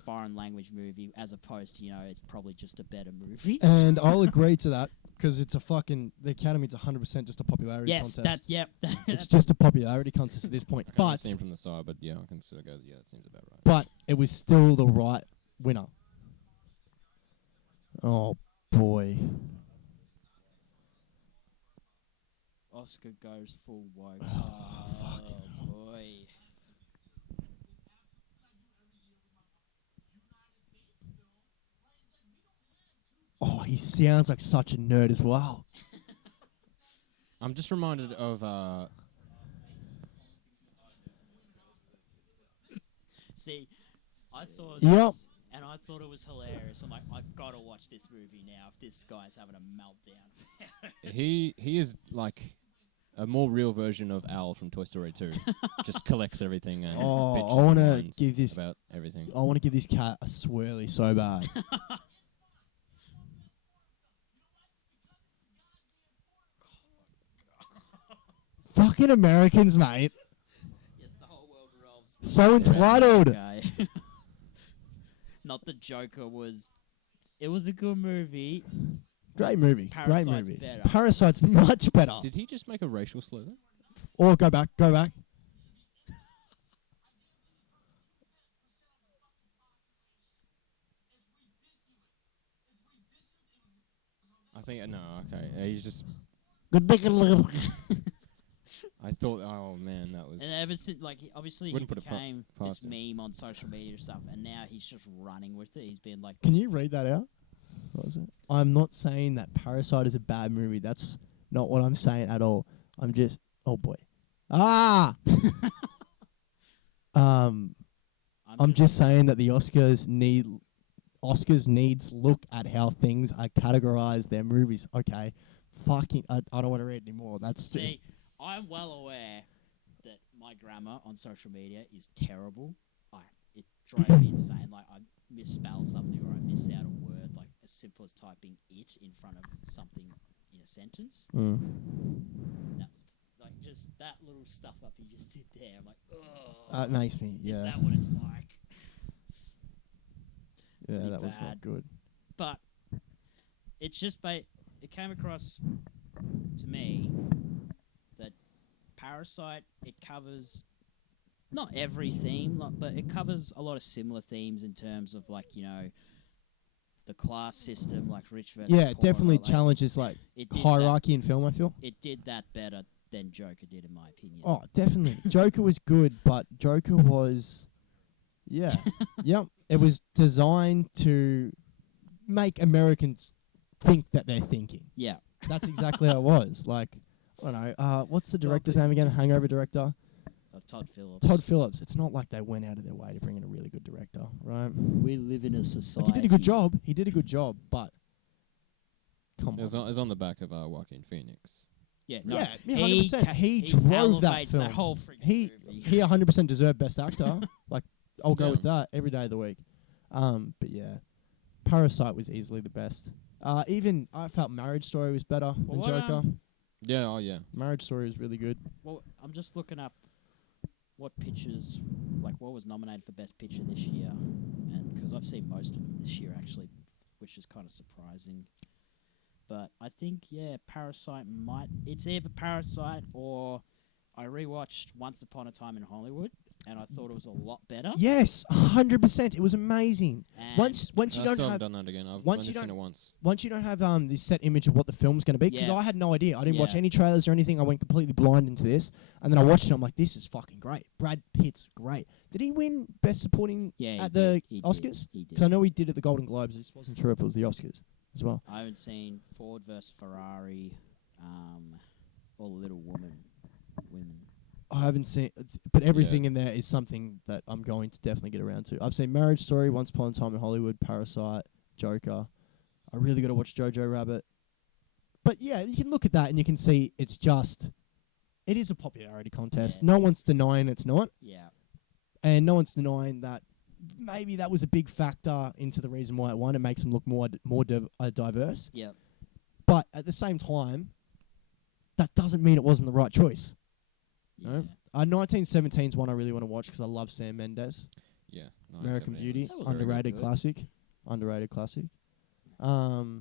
foreign language movie as opposed to, it's probably just a better movie. And I'll agree to that because it's the Academy's 100% just a popularity contest. It's just a popularity contest at this point. I can't see him from the side, but yeah, I can sort of go, yeah, that seems about right. But it was still the right winner. Oh, boy. Oscar goes full woke. Oh, boy. Oh, he sounds like such a nerd as well. I'm just reminded of... See, I saw this and I thought it was hilarious. I'm like, I've got to watch this movie now if this guy's having a meltdown. He is like a more real version of Al from Toy Story 2. Just collects everything and I want to give this about everything. I want to give this cat a swirly so bad. Fucking Americans, mate. Yes, the whole world revolves. So entitled. Not the Joker was. It was a good movie. Great movie. Parasite's Great movie. better. Parasite's much better. Did he just make a racial slur? Or go back. I think okay. He's just. I thought, oh man, that was. And ever since, obviously he became this meme on social media and stuff, and now he's just running with it. He's been like. Can you read that out? What was it? I'm not saying that Parasite is a bad movie. That's not what I'm saying at all. I'm just. Oh boy. I'm just saying that the Oscars need Oscars needs look at how things are categorized, their movies. Okay, fucking, I don't want to read anymore. That's just... See, I'm well aware that my grammar on social media is terrible. It drives me insane. Like, I misspell something or I miss out a word, like as simple as typing it in front of something in a sentence. Mm. That was like just that little stuff up you just did there. I'm like, oh, That makes me, yeah. Is that what it's like? Yeah, Pretty that was not bad. good. But it's just it came across to me that Parasite, it covers not every theme, but it covers a lot of similar themes in terms of, like, you know, the class system, like rich versus Yeah, poor. definitely Like, challenges like it did hierarchy in film, I feel. It did that better than Joker did, in my opinion. Oh, definitely. Joker was good, but Joker was... Yeah. Yep. It was designed to make Americans think that they're thinking. Yeah. That's exactly how it was. Like, I don't know. What's the director's name again? Hangover director? Todd Phillips. Todd Phillips. It's not like they went out of their way to bring in a really good director, right? We live in a society. Like, he did a good job. He did a good job, but come on. It was on the back of Joaquin Phoenix. Yeah, Yeah, 100%. He drove that film. That whole freaking He movie. 100% deserved Best Actor. Like, I'll go Yeah. with that every day of the week. But yeah, Parasite was easily the best. Even I felt Marriage Story was better than Joker. Yeah, oh yeah. Marriage Story was really good. Well, I'm just looking up what pictures, like what was nominated for Best Picture this year, and because I've seen most of them this year actually, which is kind of surprising. But I think, yeah, Parasite it's either Parasite or I rewatched Once Upon a Time in Hollywood, and I thought it was a lot better. Yes, 100%. It was amazing. And Once you I don't still have haven't done that again. I've once only you seen don't- it once. once you don't have this set image of what the film's going to be, because Yeah. I had no idea. I didn't watch Yeah. any trailers or anything. I went completely blind into this, and then I watched it. I'm like, this is fucking great. Brad Pitt's great. Did he win Best Supporting yeah, he at did. the He Oscars? He Because I did. know he did at the Golden Globes. I just wasn't sure if it was the Oscars as well. I haven't seen Ford vs Ferrari, or Little Women. I haven't seen, but everything in there is something that I'm going to definitely get around to. I've seen Marriage Story, Once Upon a Time in Hollywood, Parasite, Joker. I really got to watch Jojo Rabbit. But yeah, you can look at that and you can see it is a popularity contest. Yeah. No one's denying it's not, Yeah. and no one's denying that maybe that was a big factor into the reason why it won. It makes them look more diverse. Yep. But at the same time, that doesn't mean it wasn't the right choice. Yeah. No? 1917's one I really want to watch because I love Sam Mendes. Yeah. American 1978 Beauty, was very underrated good. classic. Underrated classic. Robert.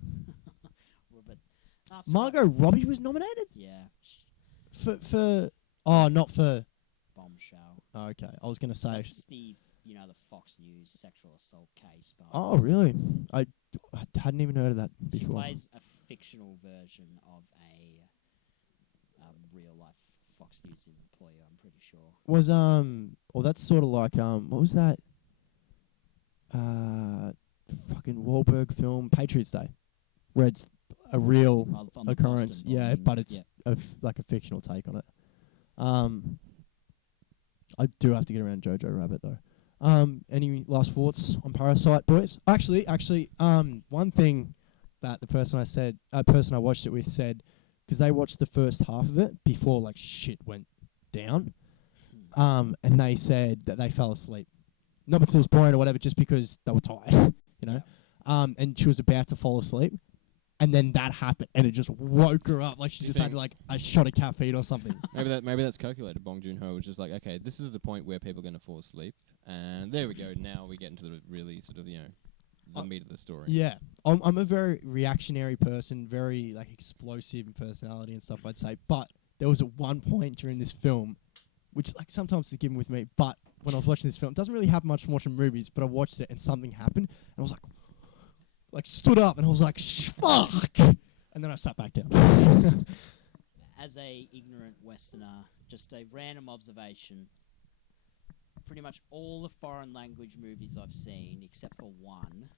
Margot Robbie was nominated Yeah. for not for. Bombshell. Oh, okay, I was gonna say. That's the the Fox News sexual assault case. But Oh, really? I hadn't even heard of that She before. plays a fictional version of a real life Fox News employee. I'm pretty sure. Was well, that's sort of like what was that? Fucking Wahlberg film Patriots Day, where it's a real On the occurrence. Boston Yeah, bombing. but it's Yeah. like a fictional take on it. I do have to get around Jojo Rabbit though. Any last thoughts on Parasite, boys? Actually, one thing that the person I watched it with said, because they watched the first half of it before like shit went down, and they said that they fell asleep, not because it was boring or whatever, just because they were tired, you know. And she was about to fall asleep, and then that happened, and it just woke her up like she Do you just had think- like a shot of caffeine or something. Maybe that's calculated. Bong Joon-ho was just like, okay, this is the point where people are going to fall asleep, and there we go. Now we get into the really sort of the meat of the story. Yeah, I'm a very reactionary person, very like explosive in personality and stuff, I'd say. But there was at one point during this film, which like sometimes is given with me, but when I was watching this film, it doesn't really happen much from watching movies, but I watched it and something happened, and I was like stood up and I was like, fuck, and then I sat back down. As a ignorant Westerner, just a random observation. Pretty much all the foreign language movies I've seen, except for one,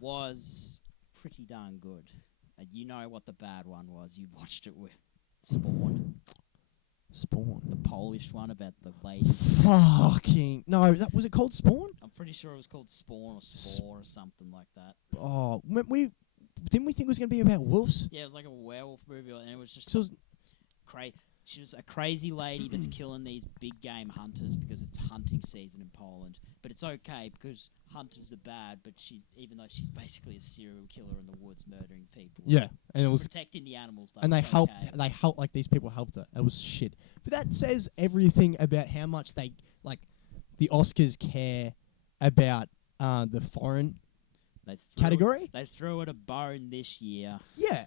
was pretty darn good. And you know what the bad one was. You watched it with Spawn. Spawn. The Polish one about the lady. Fucking no! That was it called Spawn? I'm pretty sure it was called Spawn or Spore or something like that. Oh, we didn't we think it was going to be about wolves? Yeah, it was like a werewolf movie, and it was just So it was- she was a crazy lady that's killing these big game hunters because it's hunting season in Poland. But it's okay because hunters are bad. But even though she's basically a serial killer in the woods, murdering people. Yeah, and it was protecting the animals. Though, and they it's helped. okay. They helped. Like these people helped her. It was shit. But that says everything about how much they like the Oscars care about the foreign category. They threw it a bone this year. Yeah.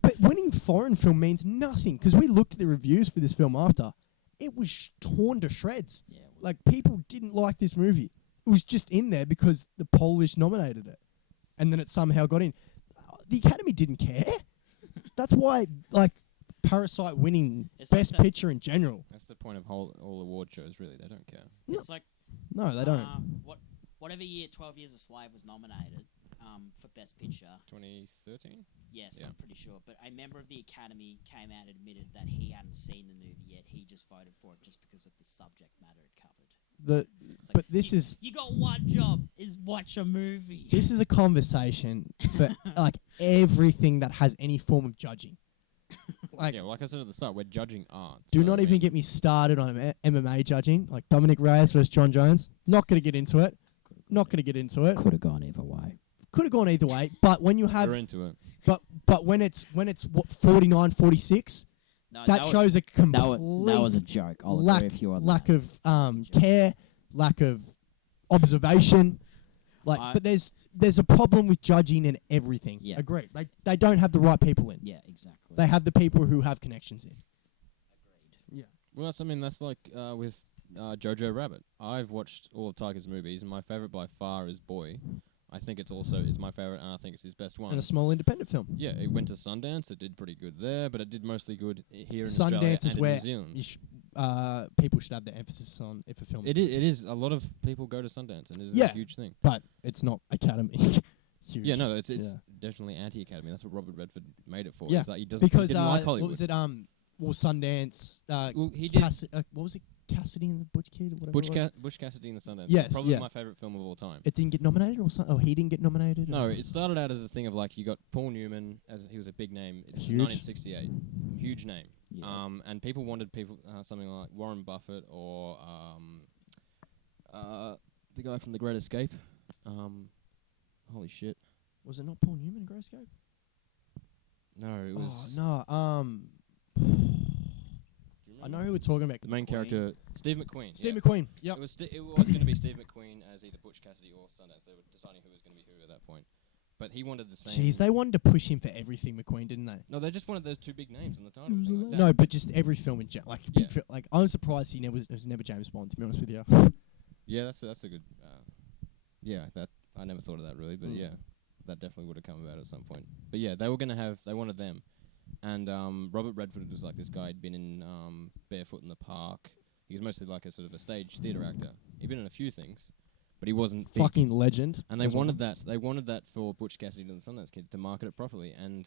But winning foreign film means nothing because we looked at the reviews for this film after. It was torn to shreds. Yeah, Like people didn't like this movie. It was just in there because the Polish nominated it, and then it somehow got in. The Academy didn't care. That's why, like, Parasite winning It's Best like that- Picture in general. That's the point of all award shows, really. They don't care. It's like No, they don't. whatever year 12 Years a Slave was nominated for Best Picture. 2013? Yes, Yeah. I'm pretty sure. But a member of the Academy came out and admitted that he hadn't seen the movie yet. He just voted for it just because of the subject matter it covered. It's But this is you got one job: is watch a movie. this is a conversation for like everything that has any form of judging. Like, Yeah, like I said at the start, we're judging art. do so, not I even mean, get me started on MMA judging, like Dominic Reyes versus John Jones. Not going to get into it. Not going to get into it. Could have gone either way. Could have gone either way. But when you have, we're into it. but when it's what 49-46, No, that shows a that complete was a joke. I'll lack agree with you on lack that. of care, lack of observation. Like, but there's a problem with judging and everything. Yeah. Agreed. Like they don't have the right people in. Yeah, exactly. They have the people who have connections in. Agreed. Yeah. Well, that's like with Jojo Rabbit. I've watched all of Tiger's movies, and my favorite by far is Boy. I think it's my favorite, and I think it's his best one. And a small independent film. Yeah, it went to Sundance. It did pretty good there, but it did mostly good here in Australia Sundance is and where in New Zealand. people should have their emphasis on if a film. It is. A lot of people go to Sundance, and it's Yeah. a huge thing. But it's not Academy. Huge. Yeah, no, it's Yeah. definitely anti-Academy. That's what Robert Redford made it for. Yeah, Is that he doesn't because he didn't like Hollywood. what was it? Well, Sundance. Well, he did what was it? Cassidy and the Butch Kid or whatever. it was? Bush Cassidy and the Sundance. Yes, probably yeah. my favorite film of all time. It didn't get nominated, or something. Oh, he didn't get nominated. No, or? it started out as a thing of like you got Paul Newman as he was a big name. It was Huge. 1968, huge name. Yeah. And people wanted something like Warren Buffett or the guy from The Great Escape. Holy shit! Was it not Paul Newman in Great Escape? No, it was I know who we're talking about. the main character, Steve McQueen. Steve yeah. McQueen. Yep. It was going to be Steve McQueen as either Butch Cassidy or Sundance. They were deciding who was going to be who at that point. But he wanted the same. Jeez, they wanted to push him for everything, McQueen, didn't they? No, they just wanted those two big names in the title. Something like that. No, but just every film in general. Like, Yeah. like I'm surprised he was never James Bond. To be honest with you. Yeah, that's a good. Yeah, that I never thought of that really, but yeah, that definitely would have come about at some point. But yeah, they wanted them, and Robert Redford was like this guy. He'd been in Barefoot in the Park. He was mostly like a sort of a stage theatre actor. He'd been in a few things, but he wasn't big. Fucking legend. And they wanted that. They wanted that for Butch Cassidy and the Sundance Kid to market it properly, and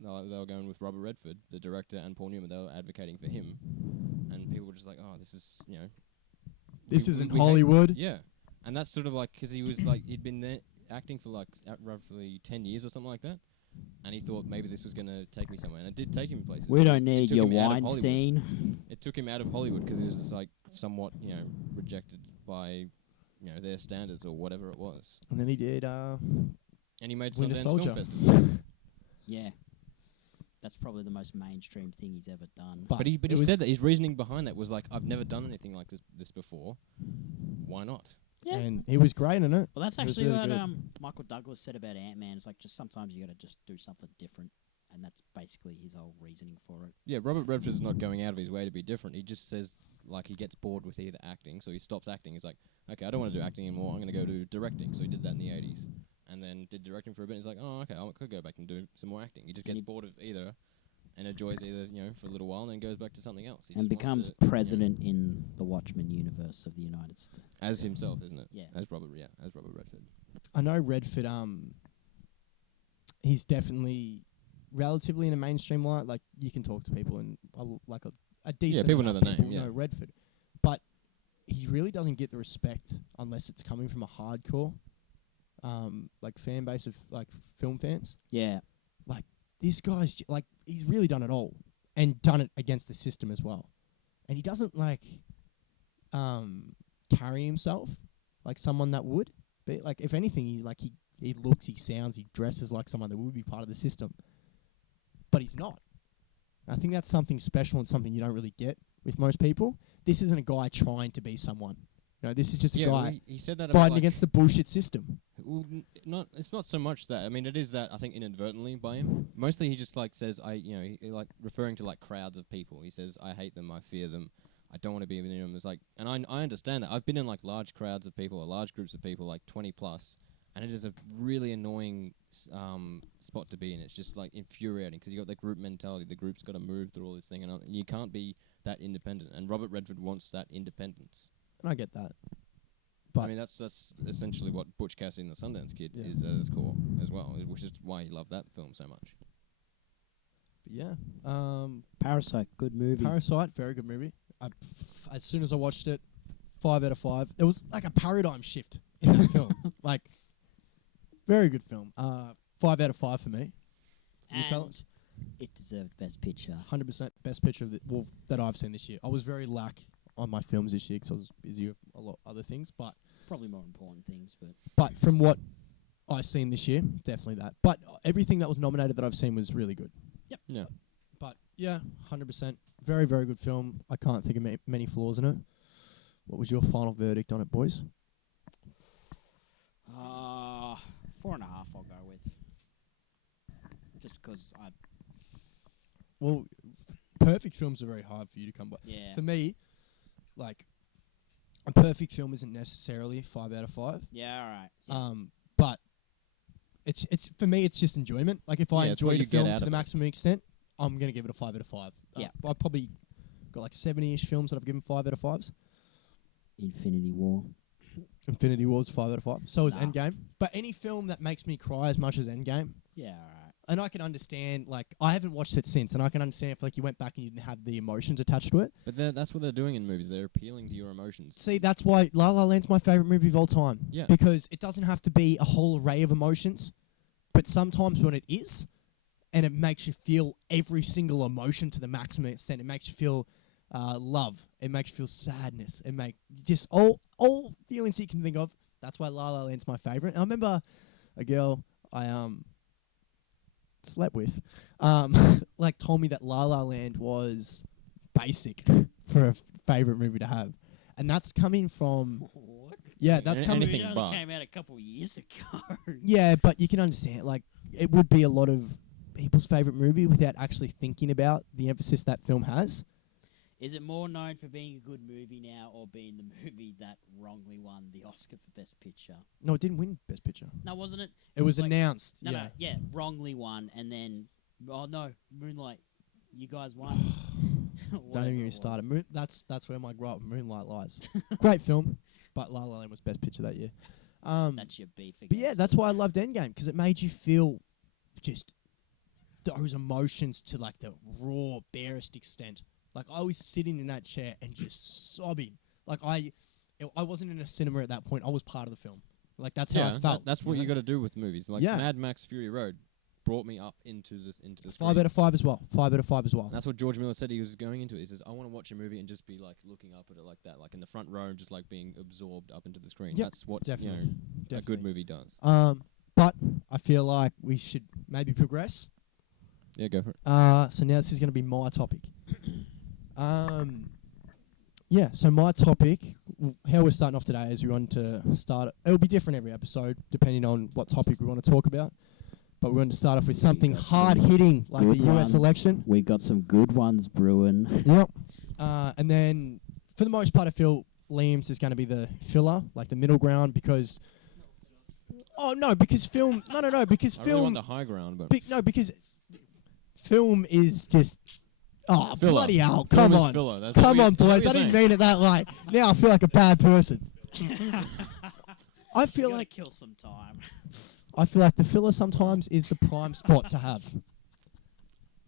they were going with Robert Redford, the director, and Paul Newman. They were advocating for him, and people were just like, "Oh, this is This we isn't hate- Hollywood. Yeah, and that's sort of like because he was like he'd been there acting for like roughly 10 years or something like that, and he thought maybe this was going to take me somewhere, and it did take him places. We don't It need took your him out of Hollywood. Weinstein. It took him out of Hollywood because he was just like somewhat rejected by their standards or whatever it was, And then he did. and he made Winter Sundance Soldier. Film Festival. Yeah. That's probably the most mainstream thing he's ever done. But he it was- said that his reasoning behind that was like, I've never done anything like this before. Why not? Yeah. And he was great in it. Well, that's It was actually really what good. Michael Douglas said about Ant-Man. It's like just sometimes you got to just do something different, and that's basically his whole reasoning for it. Yeah, Robert Redford's not going out of his way to be different. He just says like he gets bored with either acting, so he stops acting. He's like, okay, I don't want to do acting anymore. I'm going to go do directing. So he did that in the 80s, and then did directing for a bit. He's like, oh, okay, I could go back and do some more acting. He just gets bored of either, and enjoys either for a little while, and then goes back to something else. He And just wants becomes to, president in the Watchmen universe of the United States. as himself, isn't it? Yeah. As Robert Redford. I know Redford. He's definitely relatively in a mainstream light. Like you can talk to people, and a decent. people know amount the of people name, yeah. know Redford, but he really doesn't get the respect unless it's coming from a hardcore, like fan base of like film fans. Yeah. Like this guy's like he's really done it all and done it against the system as well, and he doesn't like carry himself like someone that would. But like if anything, he looks, he sounds, he dresses like someone that would be part of the system, but he's not. I think that's something special and something you don't really get with most people. This isn't a guy trying to be someone. No, this is just a guy well, he said that about fighting like, against the bullshit system. Well, it's not so much that. I mean, it is that I think inadvertently by him. Mostly, he just like says, he like referring to like crowds of people. He says, "I hate them. I fear them. I don't want to be in them." It's like, and I understand that. I've been in like large crowds of people or large groups of people, like 20 plus, and it is a really annoying spot to be in. It's just like infuriating because you got the group mentality. The group's got to move through all this thing, and you can't be that independent. And Robert Redford wants that independence. And I get that. But I mean, that's essentially what Butch Cassidy and the Sundance Kid is at its core as well, which is why he loved that film so much. But yeah, Parasite, good movie. Parasite, very good movie. As soon as I watched it, 5 out of 5. There was like a paradigm shift in that film. Like, very good film. 5 out of 5 for me. You And fellas? it deserved Best Picture. 100% best picture of that I've seen this year. I was very lack on my films this year because I was busy with a lot of other things, but Probably more important things, but from what I've seen this year, definitely that. But everything that was nominated that I've seen was really good. Yep. Yeah. But yeah, 100%. Very, very good film. I can't think of many flaws in it. What was your final verdict on it, boys? 4.5 I'll go with. Just because Well, perfect films are very hard for you to come by. yeah. For me, like, a perfect film isn't necessarily 5 out of 5. Yeah, alright. Yeah. But it's for me, it's just enjoyment. Like, if I Yeah, it's what enjoyed a you get film out to of the it. maximum extent, I'm going to give it a 5 out of 5. Yeah. I've probably got like 70-ish films that I've given 5 out of 5s. Infinity War. Infinity War's 5 out of 5. So is Nah. Endgame. But any film that makes me cry as much as Endgame, Yeah, alright. and I can understand, like, I haven't watched it since, and I can understand if, like, you went back and you didn't have the emotions attached to it. But that's what they're doing in movies. They're appealing to your emotions. See, that's why La La Land's my favourite movie of all time. Yeah. Because it doesn't have to be a whole array of emotions, but sometimes when it is, and it makes you feel every single emotion to the maximum extent, it makes you feel love, it makes you feel sadness, it makes just all feelings you can think of. That's why La La Land's my favourite. I remember a girl I slept with, like, told me that La La Land was basic for a favourite movie to have, and that's coming from What? yeah, that's Any- coming. anything It only but. came out a couple years ago. Yeah, but you can understand, like, it would be a lot of people's favourite movie without actually thinking about the emphasis that film has. Is it more known for being a good movie now or being the movie that wrongly won the Oscar for Best Picture? No, it didn't win Best Picture. No, wasn't it? It was like- announced. No, yeah. no, wrongly won, and then, oh no, Moonlight, you guys won. Don't Whatever even get it me was. started. That's where my grow up Moonlight lies. Great film, but La La Land was Best Picture that year. That's your beef. But yeah, against that's it. why I loved Endgame, because it made you feel just those emotions to, like, the raw, barest extent. Like, I was sitting in that chair and just sobbing. Like, I wasn't in a cinema at that point. I was part of the film. Like, that's how I felt. That's what you you know? got to do with movies. Like Yeah. Mad Max Fury Road brought me up into the screen. 5 out of 5 as well. 5 out of 5 as well. And that's what George Miller said he was going into it. He says, I want to watch a movie and just be like looking up at it like that, like in the front row, just like being absorbed up into the screen. Yep, That's what definitely. a good Definitely. movie does. But I feel like we should maybe progress. Yeah, go for it. So now this is going to be my topic. Yeah, so my topic, how we're starting off today is we want to start, it'll be different every episode depending on what topic we want to talk about. But we want to start off with something got some hard-hitting like the good US one. election. We got some good ones brewing. Yep. And then for the most part I feel Liam's is going to be the filler, like the middle ground, because... Oh, no, because film... No, because I film... really want the high ground, but because film is just... Oh, Filler. bloody hell. Film Come is on. filler. That's Come what on, we- that's boys. I what didn't you're mean it that way. Now I feel like a bad person. I feel Gotta like kill some time. the filler sometimes is the prime spot to have.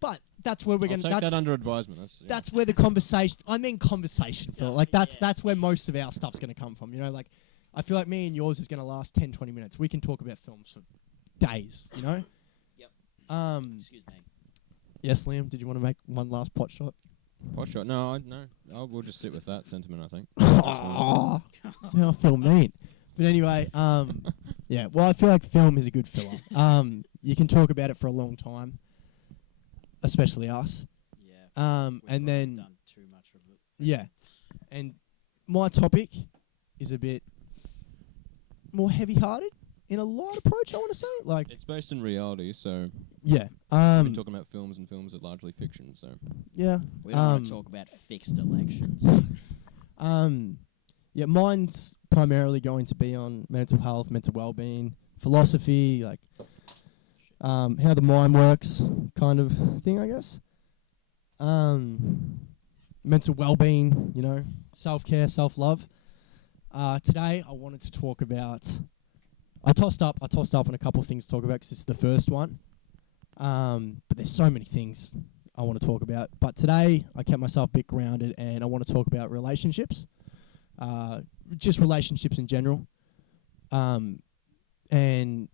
But that's where we're I'll going. take that under advisement. That's where the conversation. I mean, conversation, Phil. Like that's where most of our stuff's going to come from. You know, like I feel like me and yours is going to last 10, 20 minutes. We can talk about films for days. You know. Yep. Excuse me. Yes, Liam. Did you want to make one last pot shot? Pot shot? No, we'll just sit with that sentiment. I think. Oh, I feel mean. But anyway, yeah. Well, I feel like film is a good filler. You can talk about it for a long time, especially us. Yeah. And then done too much of it. yeah, and my topic is a bit more heavy-hearted in a light approach. I want to say, like It's based in reality, so yeah. we've been talking about films, and films are largely fiction. So Yeah. We don't want to talk about fixed elections. Yeah, mine's primarily going to be on mental health, mental well-being, philosophy, like how the mind works, kind of thing, I guess. Mental well-being, you know, self-care, self-love. Today, I wanted to talk about. I tossed up on a couple of things to talk about because this is the first one. But there's so many things I want to talk about. But today, I kept myself a bit grounded, and I want to talk about relationships. Just relationships in general, and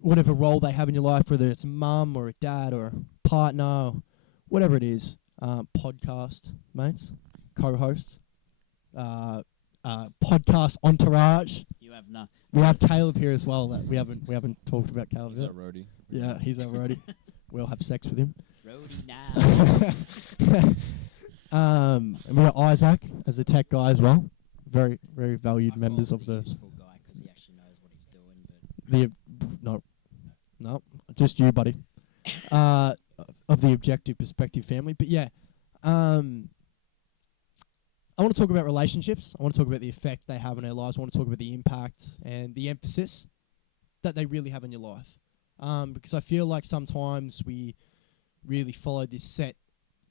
whatever role they have in your life, whether it's a mum or a dad or a partner, or whatever it is, podcast mates, co-hosts, podcast entourage. You have no. We have Caleb here as well. That we haven't talked about Caleb he's yet. our roadie. Yeah, he's our roadie. We'll have sex with him. Roadie now. And we got Isaac as a tech guy as well. Very, very valued members of the. Useful guy because he actually knows what he's doing. But No, just you, buddy. Of the objective perspective family, but yeah, I want to talk about relationships. I want to talk about the effect they have on our lives. I want to talk about the impact and the emphasis that they really have in your life. Because I feel like sometimes we really follow this set,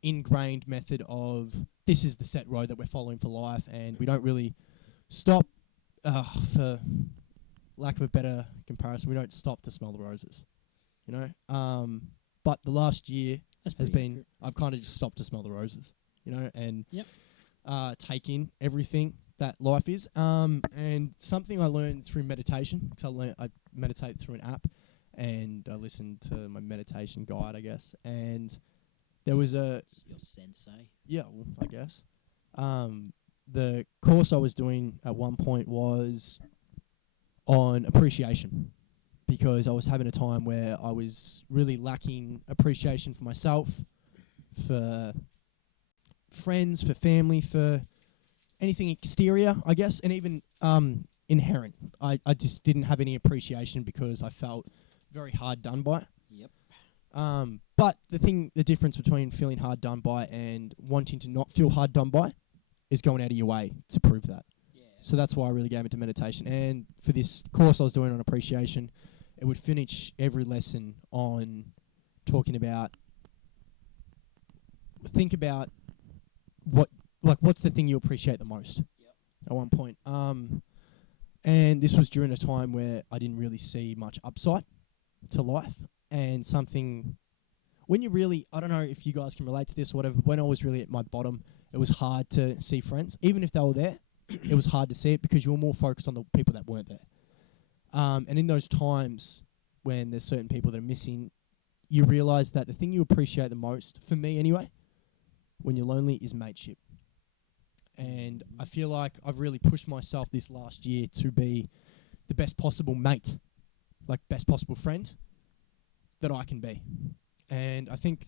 ingrained method of this is the set road that we're following for life, and we don't really stop, for lack of a better comparison, we don't stop to smell the roses, you know. But the last year has been, I've kind of just stopped to smell the roses, you know, and take in everything that life is. And something I learned through meditation, because I meditate through an app, and I listened to my meditation guide, I guess, and there was your sensei. Yeah, well, I guess. The course I was doing at one point was on appreciation, because I was having a time where I was really lacking appreciation for myself, for friends, for family, for anything exterior, I guess, and even inherent. I just didn't have any appreciation because I felt very hard done by. Yep. But the difference between feeling hard done by and wanting to not feel hard done by is going out of your way to prove that. Yeah. So that's why I really gave it to meditation. And for this course I was doing on appreciation, it would finish every lesson on talking about, think about what's the thing you appreciate the most. Yep. At one point. And this was during a time where I didn't really see much upside to life, and something when you really, I don't know if you guys can relate to this or whatever, but when I was really at my bottom, it was hard to see friends. Even if they were there, it was hard to see it because you were more focused on the people that weren't there. And in those times when there's certain people that are missing, you realise that the thing you appreciate the most, for me anyway, when you're lonely, is mateship. And I feel like I've really pushed myself this last year to be the best possible mate, like best possible friend that I can be. And I think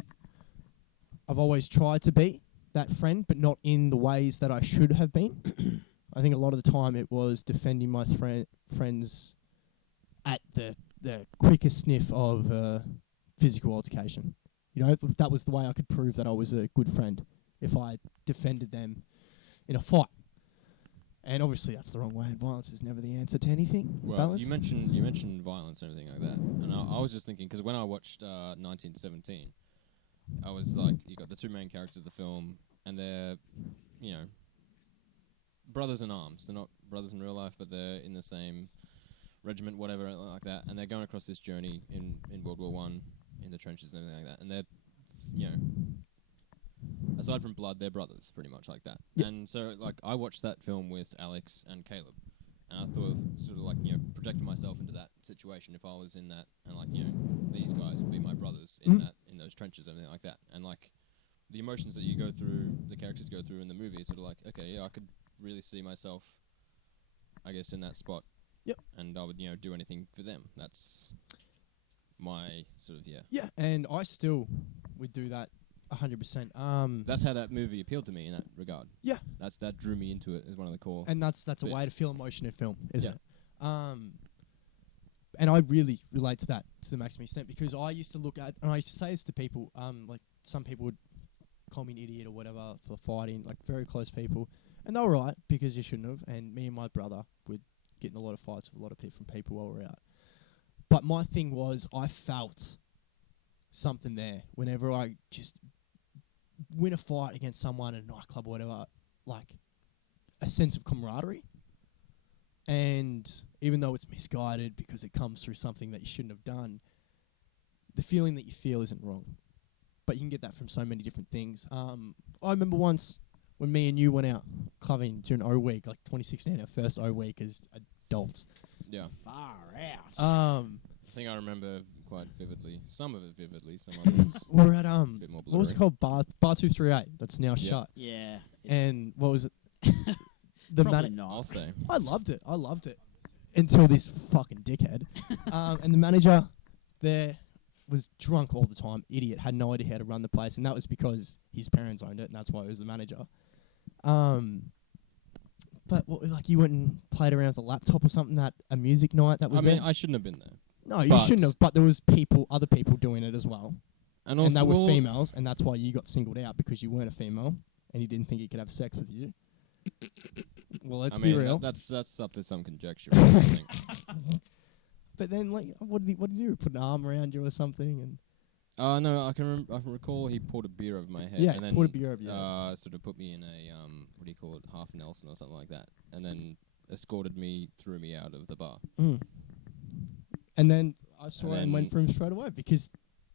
I've always tried to be that friend, but not in the ways that I should have been. I think a lot of the time it was defending my friends at the quickest sniff of physical altercation. You know, that was the way I could prove that I was a good friend, if I defended them in a fight. And obviously that's the wrong way. Violence is never the answer to anything. Well, fellas. you mentioned violence and everything like that, and I was just thinking, because when I watched 1917, I was like, you got the two main characters of the film, and they're, you know, brothers in arms. They're not brothers in real life, but they're in the same regiment, whatever, like that, and they're going across this journey in World War One, in the trenches and everything like that, and they're aside from blood, they're brothers, pretty much like that. Yep. And so, like, I watched that film with Alex and Caleb, and I thought, sort of like, projecting myself into that situation if I was in that, and like, these guys would be my brothers in in those trenches, everything like that. And like, the emotions that you go through, the characters go through in the movie, sort of like, okay, yeah, I could really see myself, I guess, in that spot. Yep. And I would, do anything for them. That's my sort of, Yeah, and I still would do that 100%. That's how that movie appealed to me in that regard. Yeah. That drew me into it as one of the core. And that's a bits. way to feel emotion in film, isn't it? And I really relate to that to the maximum extent, because I used to look at, and I used to say this to people, like some people would call me an idiot or whatever for fighting, like very close people, and they were right, because you shouldn't have. And me and my brother would get in a lot of fights with a lot of different people while we were out. But my thing was, I felt something there whenever I just win a fight against someone at a nightclub or whatever, like a sense of camaraderie. And even though it's misguided because it comes through something that you shouldn't have done, the feeling that you feel isn't wrong. But you can get that from so many different things. I remember once when me and you went out clubbing during O Week, like 2016, our first O Week as adults. Yeah. Far out. I think I remember quite vividly. Some of it vividly, some of it we're at a bit more blurry. what was it called? Bar 238. That's now shut. Yeah. And what was it? Probably not. I'll say. I loved it until this fucking dickhead. And the manager there was drunk all the time, idiot, had no idea how to run the place, and that was because his parents owned it, and that's why he was the manager. But like, you went and played around with a laptop or something at a music night that was there? I shouldn't have been there. No, you shouldn't have, but there was other people doing it as well. And also, they were females, and that's why you got singled out, because you weren't a female, and he didn't think he could have sex with you. Well, let's be real. That's up to some conjecture, I think. But then, like, what did he do? Put an arm around you or something? And no, I can recall he poured a beer over my head. Yeah, and then poured a beer over your head. Sort of put me in a what do you call it, half Nelson or something like that, and then escorted me, threw me out of the bar. And then I saw it and went for him straight away, because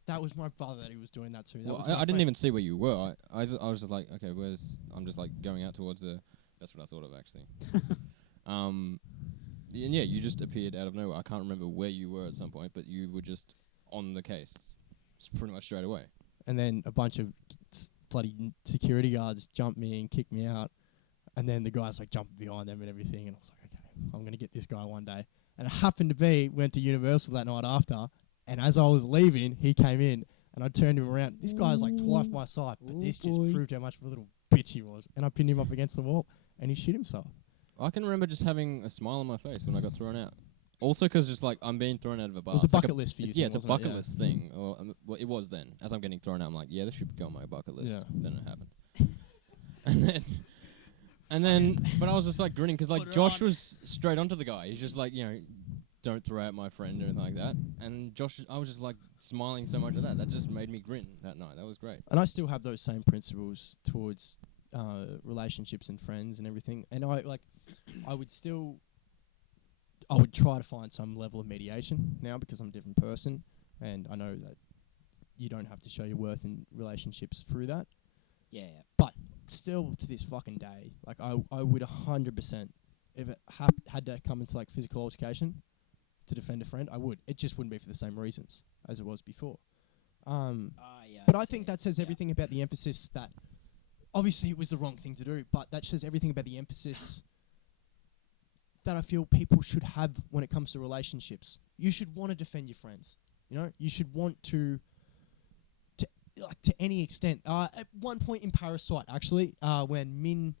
that was my brother that he was doing that to. Well, I didn't even see where you were. I was just like, okay, I'm just like going out towards the. That's what I thought of, actually. And yeah, you just appeared out of nowhere. I can't remember where you were at some point, but you were just on the case, pretty much straight away. And then a bunch of bloody security guards jumped me and kicked me out. And then the guys like jumped behind them and everything. And I was like, okay, I'm going to get this guy one day. And it happened to be, went to Universal that night after. And as I was leaving, he came in and I turned him around. This guy's like twice my size, but this just proved how much of a little bitch he was. And I pinned him up against the wall and he shit himself. I can remember just having a smile on my face when I got thrown out. Also, because just like I'm being thrown out of a bar. It was a bucket list for you. Yeah, it's a bucket list thing. Or, well, it was then. As I'm getting thrown out, I'm like, yeah, this should go on my bucket list. Yeah. Then it happened. and then, but I was just like grinning because like Josh was straight onto the guy. He's just like, don't throw out my friend or anything like that. And Josh, I was just like smiling so much at that. That just made me grin that night. That was great. And I still have those same principles towards relationships and friends and everything. And I would try to find some level of mediation now, because I'm a different person, and I know that you don't have to show your worth in relationships through that. Yeah. But still, to this fucking day, like I would 100%, if it had to come into like physical altercation to defend a friend, I would. It just wouldn't be for the same reasons as it was before. But I think that says everything about the emphasis that, obviously it was the wrong thing to do, but that says everything about the emphasis that I feel people should have when it comes to relationships. You should want to defend your friends. You should want to any extent. At one point in Parasite, actually, when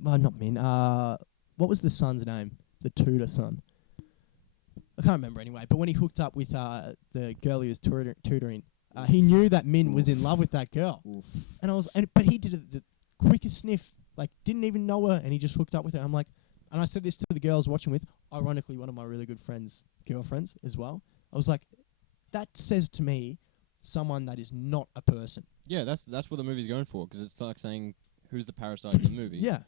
not Min, what was the son's name? The tutor son. I can't remember anyway, but when he hooked up with the girl he was tutoring, he knew that Min was in love with that girl. Oof. But he did the quickest sniff, like didn't even know her, and he just hooked up with her. I'm like, and I said this to the girl I was watching with, ironically one of my really good friends' girlfriends as well. I was like, that says to me someone that is not a person. Yeah, that's what the movie's going for, because it's like saying who's the parasite in the movie. Yeah.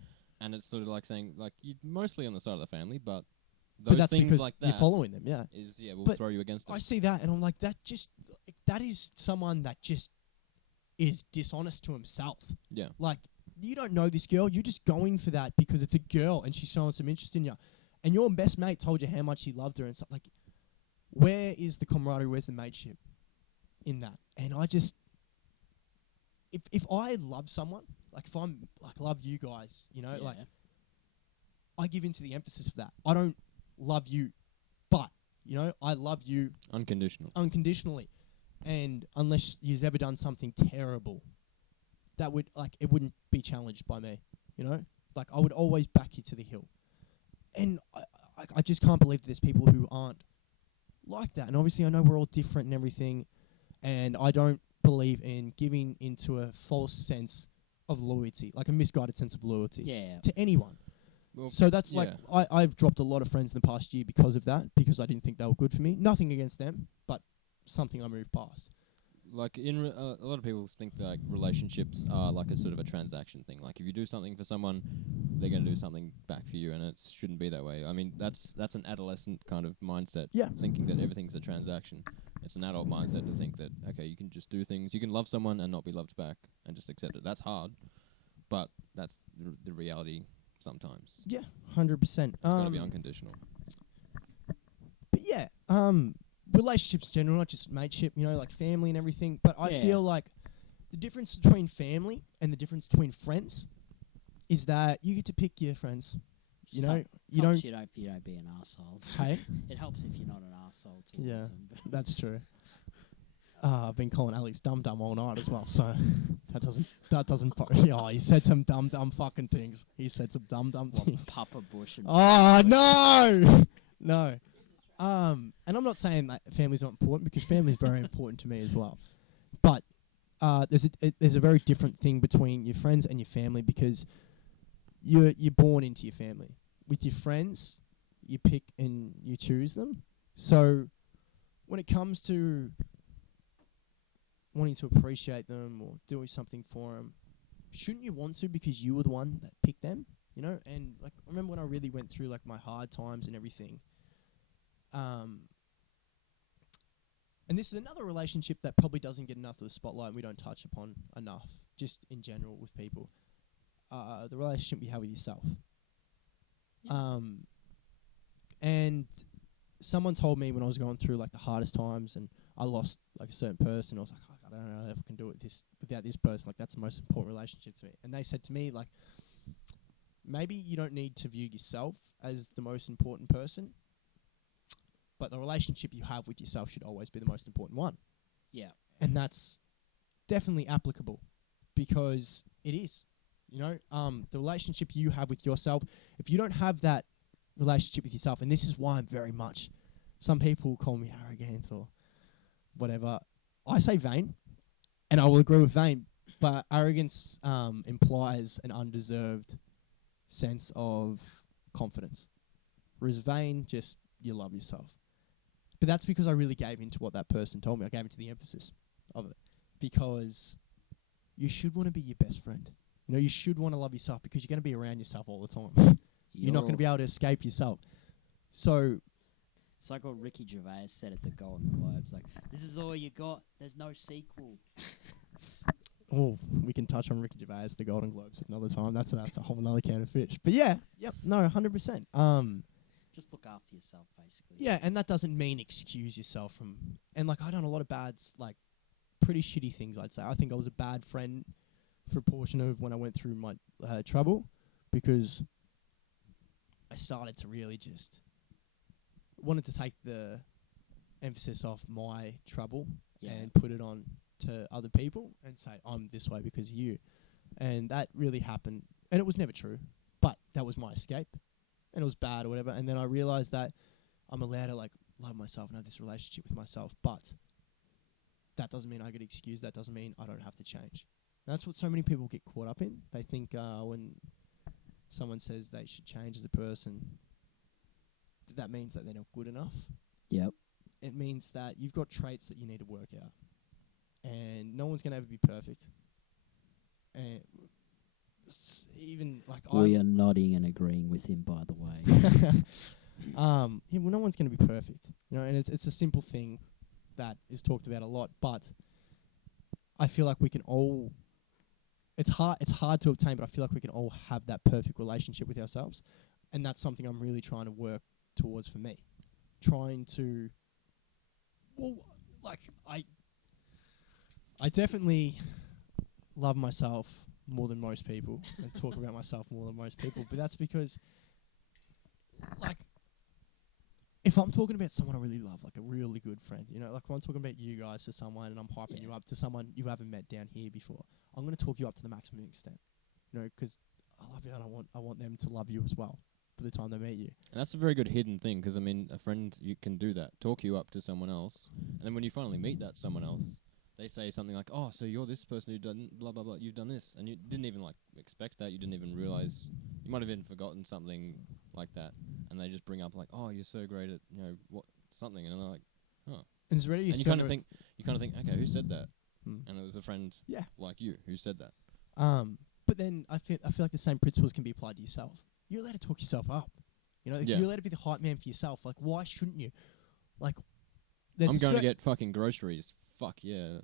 And it's sort of like saying, like, you're mostly on the side of the family, but those that's things because like that you're following them, yeah. we'll but throw you against them. I see that, and I'm like, that is someone that just is dishonest to himself. Yeah. Like, you don't know this girl. You're just going for that because it's a girl and she's showing some interest in you. And your best mate told you how much he loved her and stuff. Like, where is the camaraderie? Where's the mateship in that? And I just... If I love someone, like if I'm like love you guys, you know, like I give into the emphasis of that. I don't love you, but you know, I love you unconditionally. And unless you've ever done something terrible, that would like it wouldn't be challenged by me, you know. Like I would always back you to the hill. And I just can't believe there's people who aren't like that. And obviously, I know we're all different and everything, and I don't believe in giving into a false sense of loyalty, like a misguided sense of loyalty to anyone. Well, so that's like I've dropped a lot of friends in the past year because of that, because I didn't think they were good for me. Nothing against them, but something I moved past. Like a lot of people think that like relationships are like a sort of a transaction thing. Like if you do something for someone, they're going to do something back for you, and it shouldn't be that way. I mean, that's an adolescent kind of mindset, thinking that everything's a transaction. It's an adult mindset to think that, okay, you can just do things. You can love someone and not be loved back and just accept it. That's hard, but that's the reality sometimes. Yeah, 100%. It's got to be unconditional. But yeah, relationships in general, not just mateship, you know, like family and everything. But I feel like the difference between family and the difference between friends is that you get to pick your friends. You know, you don't be an arsehole. Hey? It helps if you're not an arsehole towards them. That's true. I've been calling Alex dumb all night as well, so that doesn't. He said some dumb fucking things. He said some dumb things. Papa Bush and no. And I'm not saying that family's not important, because family is very important to me as well. But there's a very different thing between your friends and your family, because you're born into your family. With your friends, you pick and you choose them. So when it comes to wanting to appreciate them or doing something for them, shouldn't you want to, because you were the one that picked them, you know? And like, I remember when I really went through like my hard times and everything. And this is another relationship that probably doesn't get enough of the spotlight, and we don't touch upon enough, just in general with people. The relationship you have with yourself. And someone told me when I was going through like the hardest times and I lost like a certain person, I was like, I don't know if I can do it without this person. Like, that's the most important relationship to me. And they said to me, like, maybe you don't need to view yourself as the most important person, but the relationship you have with yourself should always be the most important one. Yeah. And that's definitely applicable, because it is. You know, the relationship you have with yourself, if you don't have that relationship with yourself, and this is why I'm very much, some people call me arrogant or whatever. I say vain, and I will agree with vain, but arrogance implies an undeserved sense of confidence. Whereas vain, just you love yourself. But that's because I really gave into what that person told me. I gave into the emphasis of it. Because you should want to be your best friend. You know, you should want to love yourself, because you're going to be around yourself all the time. You're not going to be able to escape yourself. So it's like what Ricky Gervais said at the Golden Globes. Like, this is all you got. There's no sequel. Oh, we can touch on Ricky Gervais, the Golden Globes, another time. That's a whole another can of fish. But yeah, no, 100%. Just look after yourself, basically. Yeah, and that doesn't mean excuse yourself from... And, like, I've done a lot of like, pretty shitty things, I'd say. I think I was a bad friend for a portion of when I went through my trouble, because I started to really just... wanted to take the emphasis off my trouble and put it on to other people and say, I'm this way because of you. And that really happened. And it was never true, but that was my escape. And it was bad or whatever. And then I realized that I'm allowed to like love myself and have this relationship with myself, but that doesn't mean I get excused. That doesn't mean I don't have to change. And that's what so many people get caught up in. They think when someone says they should change as a person, that means that they're not good enough. Yep. It means that you've got traits that you need to work out. And no one's going to ever be perfect. And even like we are nodding and agreeing with him, by the way. Well, no one's going to be perfect, you know, and it's a simple thing that is talked about a lot. But I feel like we can all. It's hard to obtain, but I feel like we can all have that perfect relationship with ourselves, and that's something I'm really trying to work towards for me. Trying to, well, like I definitely love myself more than most people and talk about myself more than most people, but that's because, like, if I'm talking about someone I really love, like a really good friend, you know, like if I'm talking about you guys to someone and I'm hyping you up to someone you haven't met down here before, I'm going to talk you up to the maximum extent, you know, because I love you and I want them to love you as well for the time they meet you. And that's a very good hidden thing, because I mean, a friend, you can do that, talk you up to someone else, and then when you finally meet that someone else, they say something like, "Oh, so you're this person who done blah blah blah. You've done this," and you didn't even like expect that. You didn't even realize. You might have even forgotten something like that, and they just bring up like, "Oh, you're so great at what something," and they're like, "Oh." And it's really And you kind of think, okay, who said that? Mm. And it was a friend, like you, who said that. But then I feel like the same principles can be applied to yourself. You're allowed to talk yourself up. You know, if you're allowed to be the hype man for yourself. Like, why shouldn't you? Like, I'm going to get fucking groceries. Fuck yeah.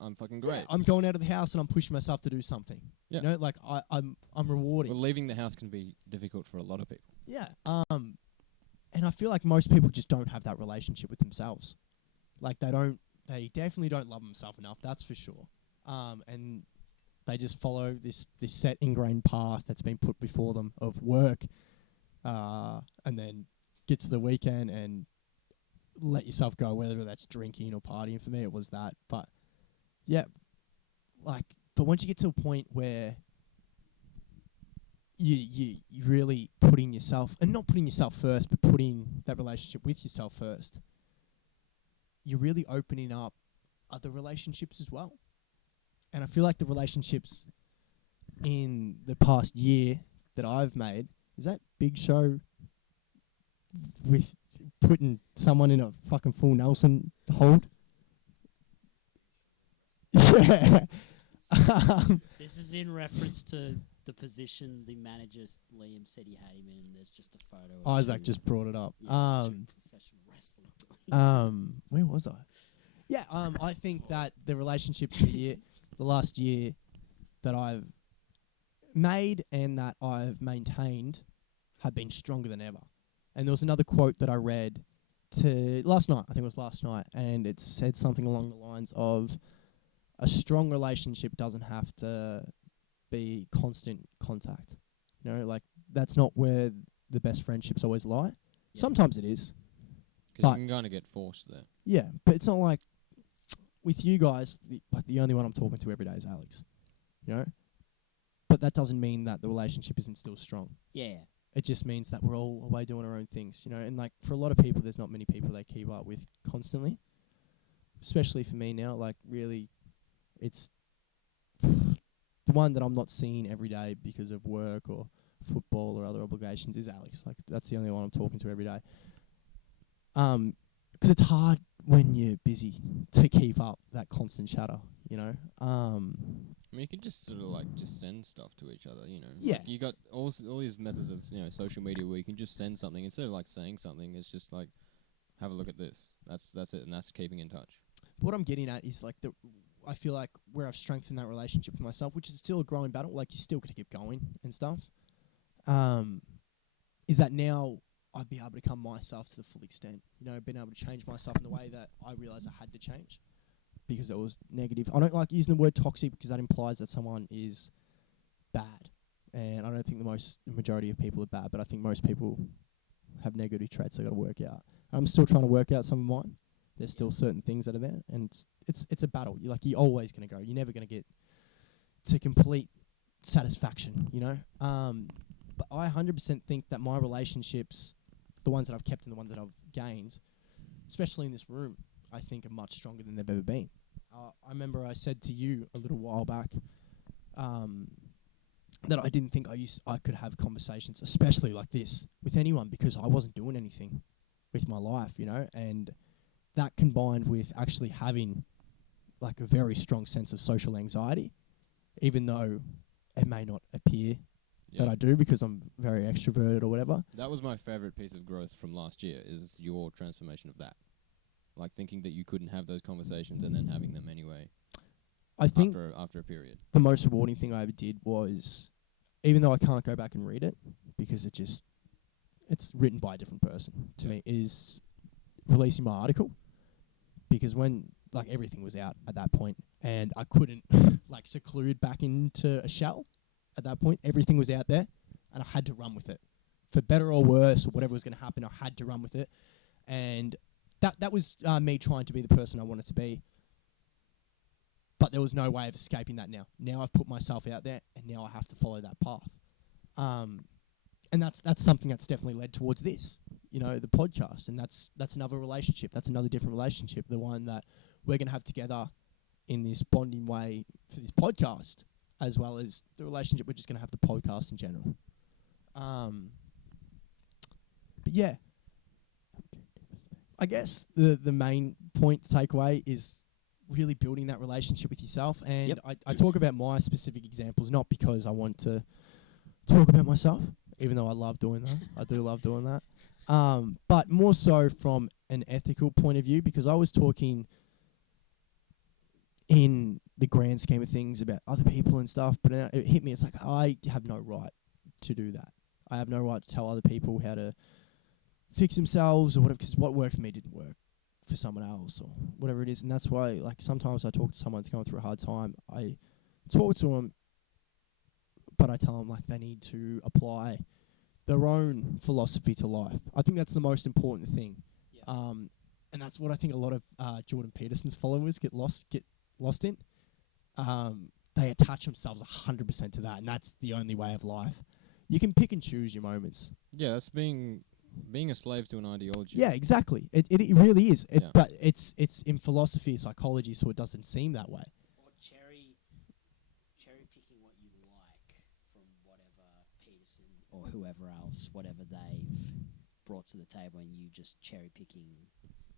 I'm fucking great. Yeah, I'm going out of the house and I'm pushing myself to do something. Yeah. You know, like I'm rewarding. Well, leaving the house can be difficult for a lot of people. Yeah. And I feel like most people just don't have that relationship with themselves. Like they definitely don't love themselves enough, that's for sure. And they just follow this set ingrained path that's been put before them of work, and then get to the weekend and let yourself go, whether that's drinking or partying. For me, it was that. But yeah, but once you get to a point where you really putting yourself, and not putting yourself first, but putting that relationship with yourself first, you're really opening up other relationships as well. And I feel like the relationships in the past year that I've made, is that Big Show with putting someone in a fucking full Nelson hold? Yeah. This is in reference to the position the manager Liam said he had him in. There's just a photo of Isaac just brought it up. Yeah, professional wrestler. Where was I? Yeah, I think that the relationships the last year that I've made and that I've maintained have been stronger than ever. And there was another quote that I read last night, and it said something along the lines of, a strong relationship doesn't have to be constant contact. You know, like, that's not where the best friendships always lie. Yep. Sometimes it is. Because you can kind of get forced there. Yeah, but it's not like, with you guys, the only one I'm talking to every day is Alex. You know? But that doesn't mean that the relationship isn't still strong. Yeah. It just means that we're all away doing our own things, you know? And, like, for a lot of people, there's not many people they keep up with constantly. Especially for me now, like, really, it's the one that I'm not seeing every day because of work or football or other obligations is Alex. Like, that's the only one I'm talking to every day. 'Cause it's hard when you're busy to keep up that constant chatter, you know? I mean, you can just sort of like just send stuff to each other, you know? Yeah. Like you got all these methods of, social media where you can just send something. Instead of like saying something, it's just like, have a look at this. That's it, and that's keeping in touch. What I'm getting at is, like, I feel like where I've strengthened that relationship with myself, which is still a growing battle, like, you still got to keep going and stuff, is that now I've been able to become myself to the full extent. You know, been able to change myself in the way that I realised I had to change because it was negative. I don't like using the word toxic because that implies that someone is bad. And I don't think the majority of people are bad, but I think most people have negative traits they got to work out. I'm still trying to work out some of mine. There's still certain things that are there, and it's a battle. You're always going to go. You're never going to get to complete satisfaction, you know? But I 100% think that my relationships, the ones that I've kept and the ones that I've gained, especially in this room, I think are much stronger than they've ever been. I remember I said to you a little while back that I didn't think I could have conversations, especially like this, with anyone because I wasn't doing anything with my life, you know? And that combined with actually having like a very strong sense of social anxiety, even though it may not appear that I do because I'm very extroverted or whatever. That was my favourite piece of growth from last year, is your transformation of that. Like thinking that you couldn't have those conversations and then having them anyway. I think after a period. the most rewarding thing I ever did was, even though I can't go back and read it because it's written by a different person to me, is releasing my article. Because when like everything was out at that point and I couldn't like seclude back into a shell at that point, everything was out there and I had to run with it. For better or worse or whatever was going to happen, I had to run with it. And that was me trying to be the person I wanted to be. But there was no way of escaping that now. Now I've put myself out there and now I have to follow that path. And that's something that's definitely led towards this, the podcast. And that's another relationship. That's another different relationship, the one that we're going to have together in this bonding way for this podcast, as well as the relationship we're just going to have the podcast in general. But yeah, I guess the main point takeaway is really building that relationship with yourself. And I talk about my specific examples, not because I want to talk about myself, even though I love doing that. I do love doing that. But more so from an ethical point of view, because I was talking in the grand scheme of things about other people and stuff, but it hit me. It's like, I have no right to do that. I have no right to tell other people how to fix themselves or whatever, because what worked for me didn't work for someone else or whatever it is. And that's why, like, sometimes I talk to someone who's going through a hard time. I talk to them, but I tell them, like, they need to apply their own philosophy to life. I think that's the most important thing. Yeah. And that's what I think a lot of Jordan Peterson's followers get lost in. They attach themselves 100% to that, and that's the only way of life. You can pick and choose your moments. Yeah, that's being a slave to an ideology. Yeah, exactly. It really is. But it's in philosophy, psychology, so it doesn't seem that way. Or cherry picking what you like from whatever Peterson or whoever else, whatever they've brought to the table, and you just cherry picking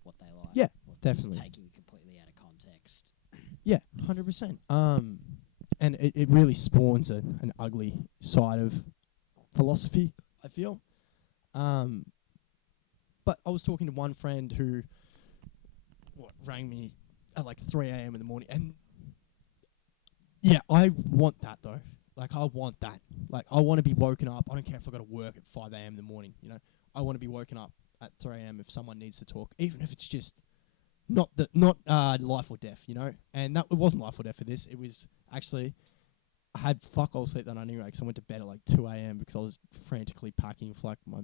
what they like. Yeah, or definitely. Just taking it completely out of context. Yeah, 100%. And it really spawns an ugly side of philosophy, I feel. But I was talking to one friend who rang me at like 3 a.m. in the morning, and yeah, I want that though. Like, I want that. Like, I want to be woken up. I don't care if I got to work at 5 a.m. in the morning. I want to be woken up at 3 a.m. if someone needs to talk, even if it's just not life or death. And it wasn't life or death for this. It was actually, I had fuck all sleep that night anyway, because I went to bed at like 2 a.m. because I was frantically packing for like my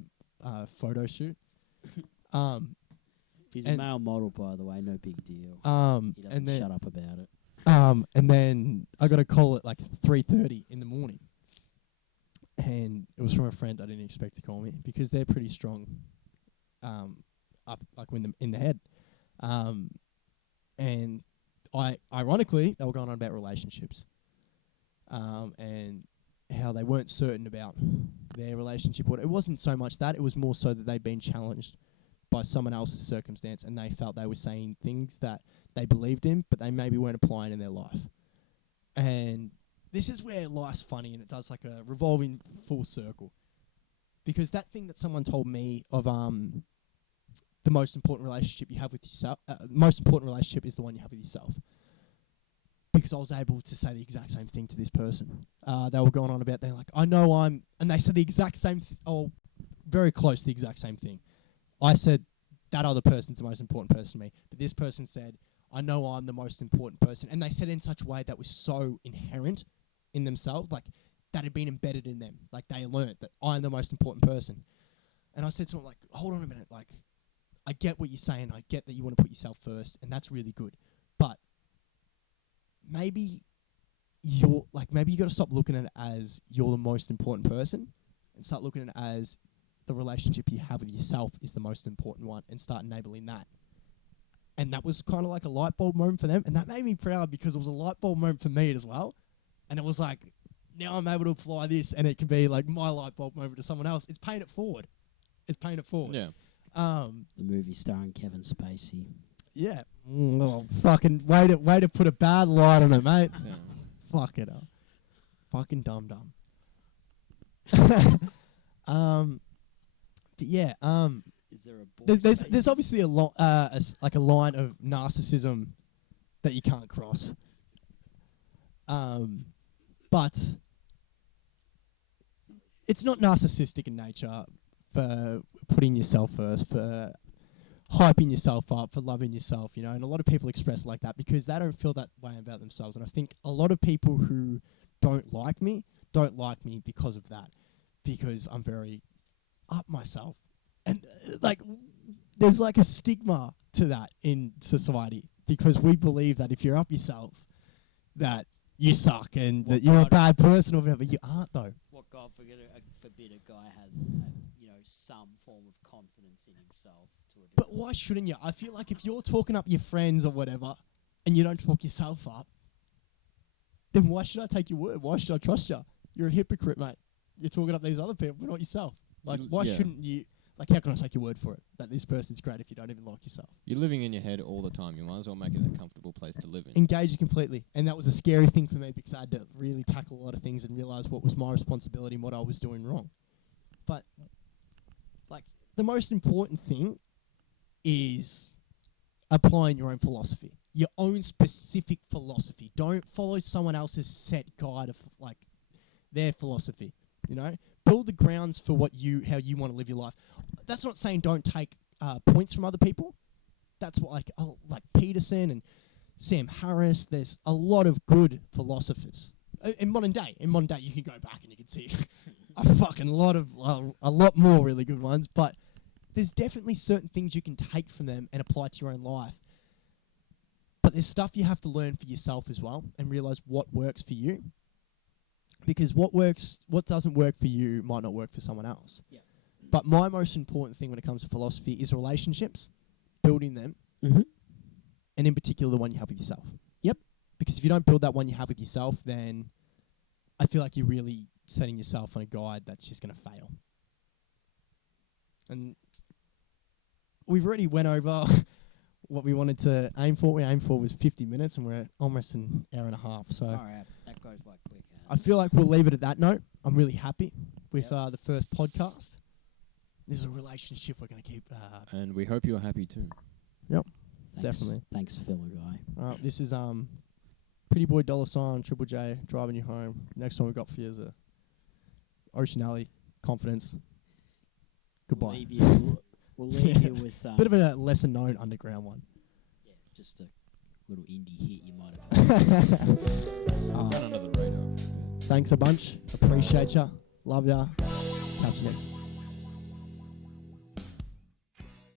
photo shoot. He's a male model, by the way. No big deal. He doesn't shut up about it. And then I got a call at like 3:30 in the morning, and it was from a friend I didn't expect to call me because they're pretty strong, up like in the head, and ironically they were going on about relationships, and how they weren't certain about their relationship. It wasn't so much that, it was more so that they'd been challenged by someone else's circumstance and they felt they were saying things that they believed in, but they maybe weren't applying in their life. And this is where life's funny, and it does like a revolving full circle. Because that thing that someone told me of the most important relationship you have with yourself, most important relationship is the one you have with yourself. Because I was able to say the exact same thing to this person. They were going on about, they're like, I know and they said the exact same, very close to the exact same thing. I said, that other person's the most important person to me. But this person said, I know I'm the most important person. And they said it in such a way that was so inherent in themselves, like that had been embedded in them. Like they learnt that I'm the most important person. And I said to them, like, hold on a minute. Like, I get what you're saying. I get that you want to put yourself first, and that's really good. But maybe you got to stop looking at it as you're the most important person and start looking at it as the relationship you have with yourself is the most important one, and start enabling that. And that was kind of like a light bulb moment for them, and that made me proud because it was a light bulb moment for me as well. And it was like, now I'm able to apply this, and it can be like my light bulb moment to someone else. It's paying it forward. Yeah. The movie starring Kevin Spacey. Yeah. Fucking way to put a bad light on it, mate. Yeah. Fuck it up. Fucking dumb. But yeah. Is there a there's obviously like a line of narcissism that you can't cross. But it's not narcissistic in nature for putting yourself first, for hyping yourself up, for loving yourself, you know. And a lot of people express like that because they don't feel that way about themselves. And I think a lot of people who don't like me because of that, because I'm very up myself. And like, there's like a stigma to that in society because we believe that if you're up yourself, that you suck and that you're a bad person or whatever. You aren't, though. What God forbid a guy has, some form of confidence in himself to a degree. But why shouldn't you? I feel like if you're talking up your friends or whatever and you don't talk yourself up, then why should I take your word? Why should I trust you? You're a hypocrite, mate. You're talking up these other people, but not yourself. Like, why shouldn't you? Like, how can I take your word for it that this person's great if you don't even like yourself? You're living in your head all the time. You might as well make it a comfortable place to live in. Engage it completely. And that was a scary thing for me because I had to really tackle a lot of things and realise what was my responsibility and what I was doing wrong. But, like, the most important thing is applying your own philosophy. Your own specific philosophy. Don't follow someone else's set guide of, like, their philosophy, you know? Build the grounds for how you want to live your life. That's not saying don't take points from other people. That's what like Peterson and Sam Harris. There's a lot of good philosophers in modern day. In modern day, you can go back and you can see a lot more really good ones. But there's definitely certain things you can take from them and apply to your own life. But there's stuff you have to learn for yourself as well and realize what works for you. Because what doesn't work for you might not work for someone else. Yeah. But my most important thing when it comes to philosophy is relationships, building them, and in particular the one you have with yourself. Yep. Because if you don't build that one you have with yourself, then I feel like you're really setting yourself on a guide that's just going to fail. And we've already went over what we wanted to aim for. We aimed for was 50 minutes, and we're at almost an hour and a half. So all right, that goes by quick. I feel like we'll leave it at that note. I'm really happy with the first podcast. This is a relationship we're going to keep. And we hope you're happy too. Yep, definitely. Thanks, filler guy. This is Pretty Boy $, Triple J, driving you home. Next one we got for you is Ocean Alley, Confidence. Goodbye. We'll leave you with... bit of a lesser-known underground one. Yeah, just a little indie hit you might have heard. Under the radar. Thanks a bunch. Appreciate ya. Love ya. Catch you next.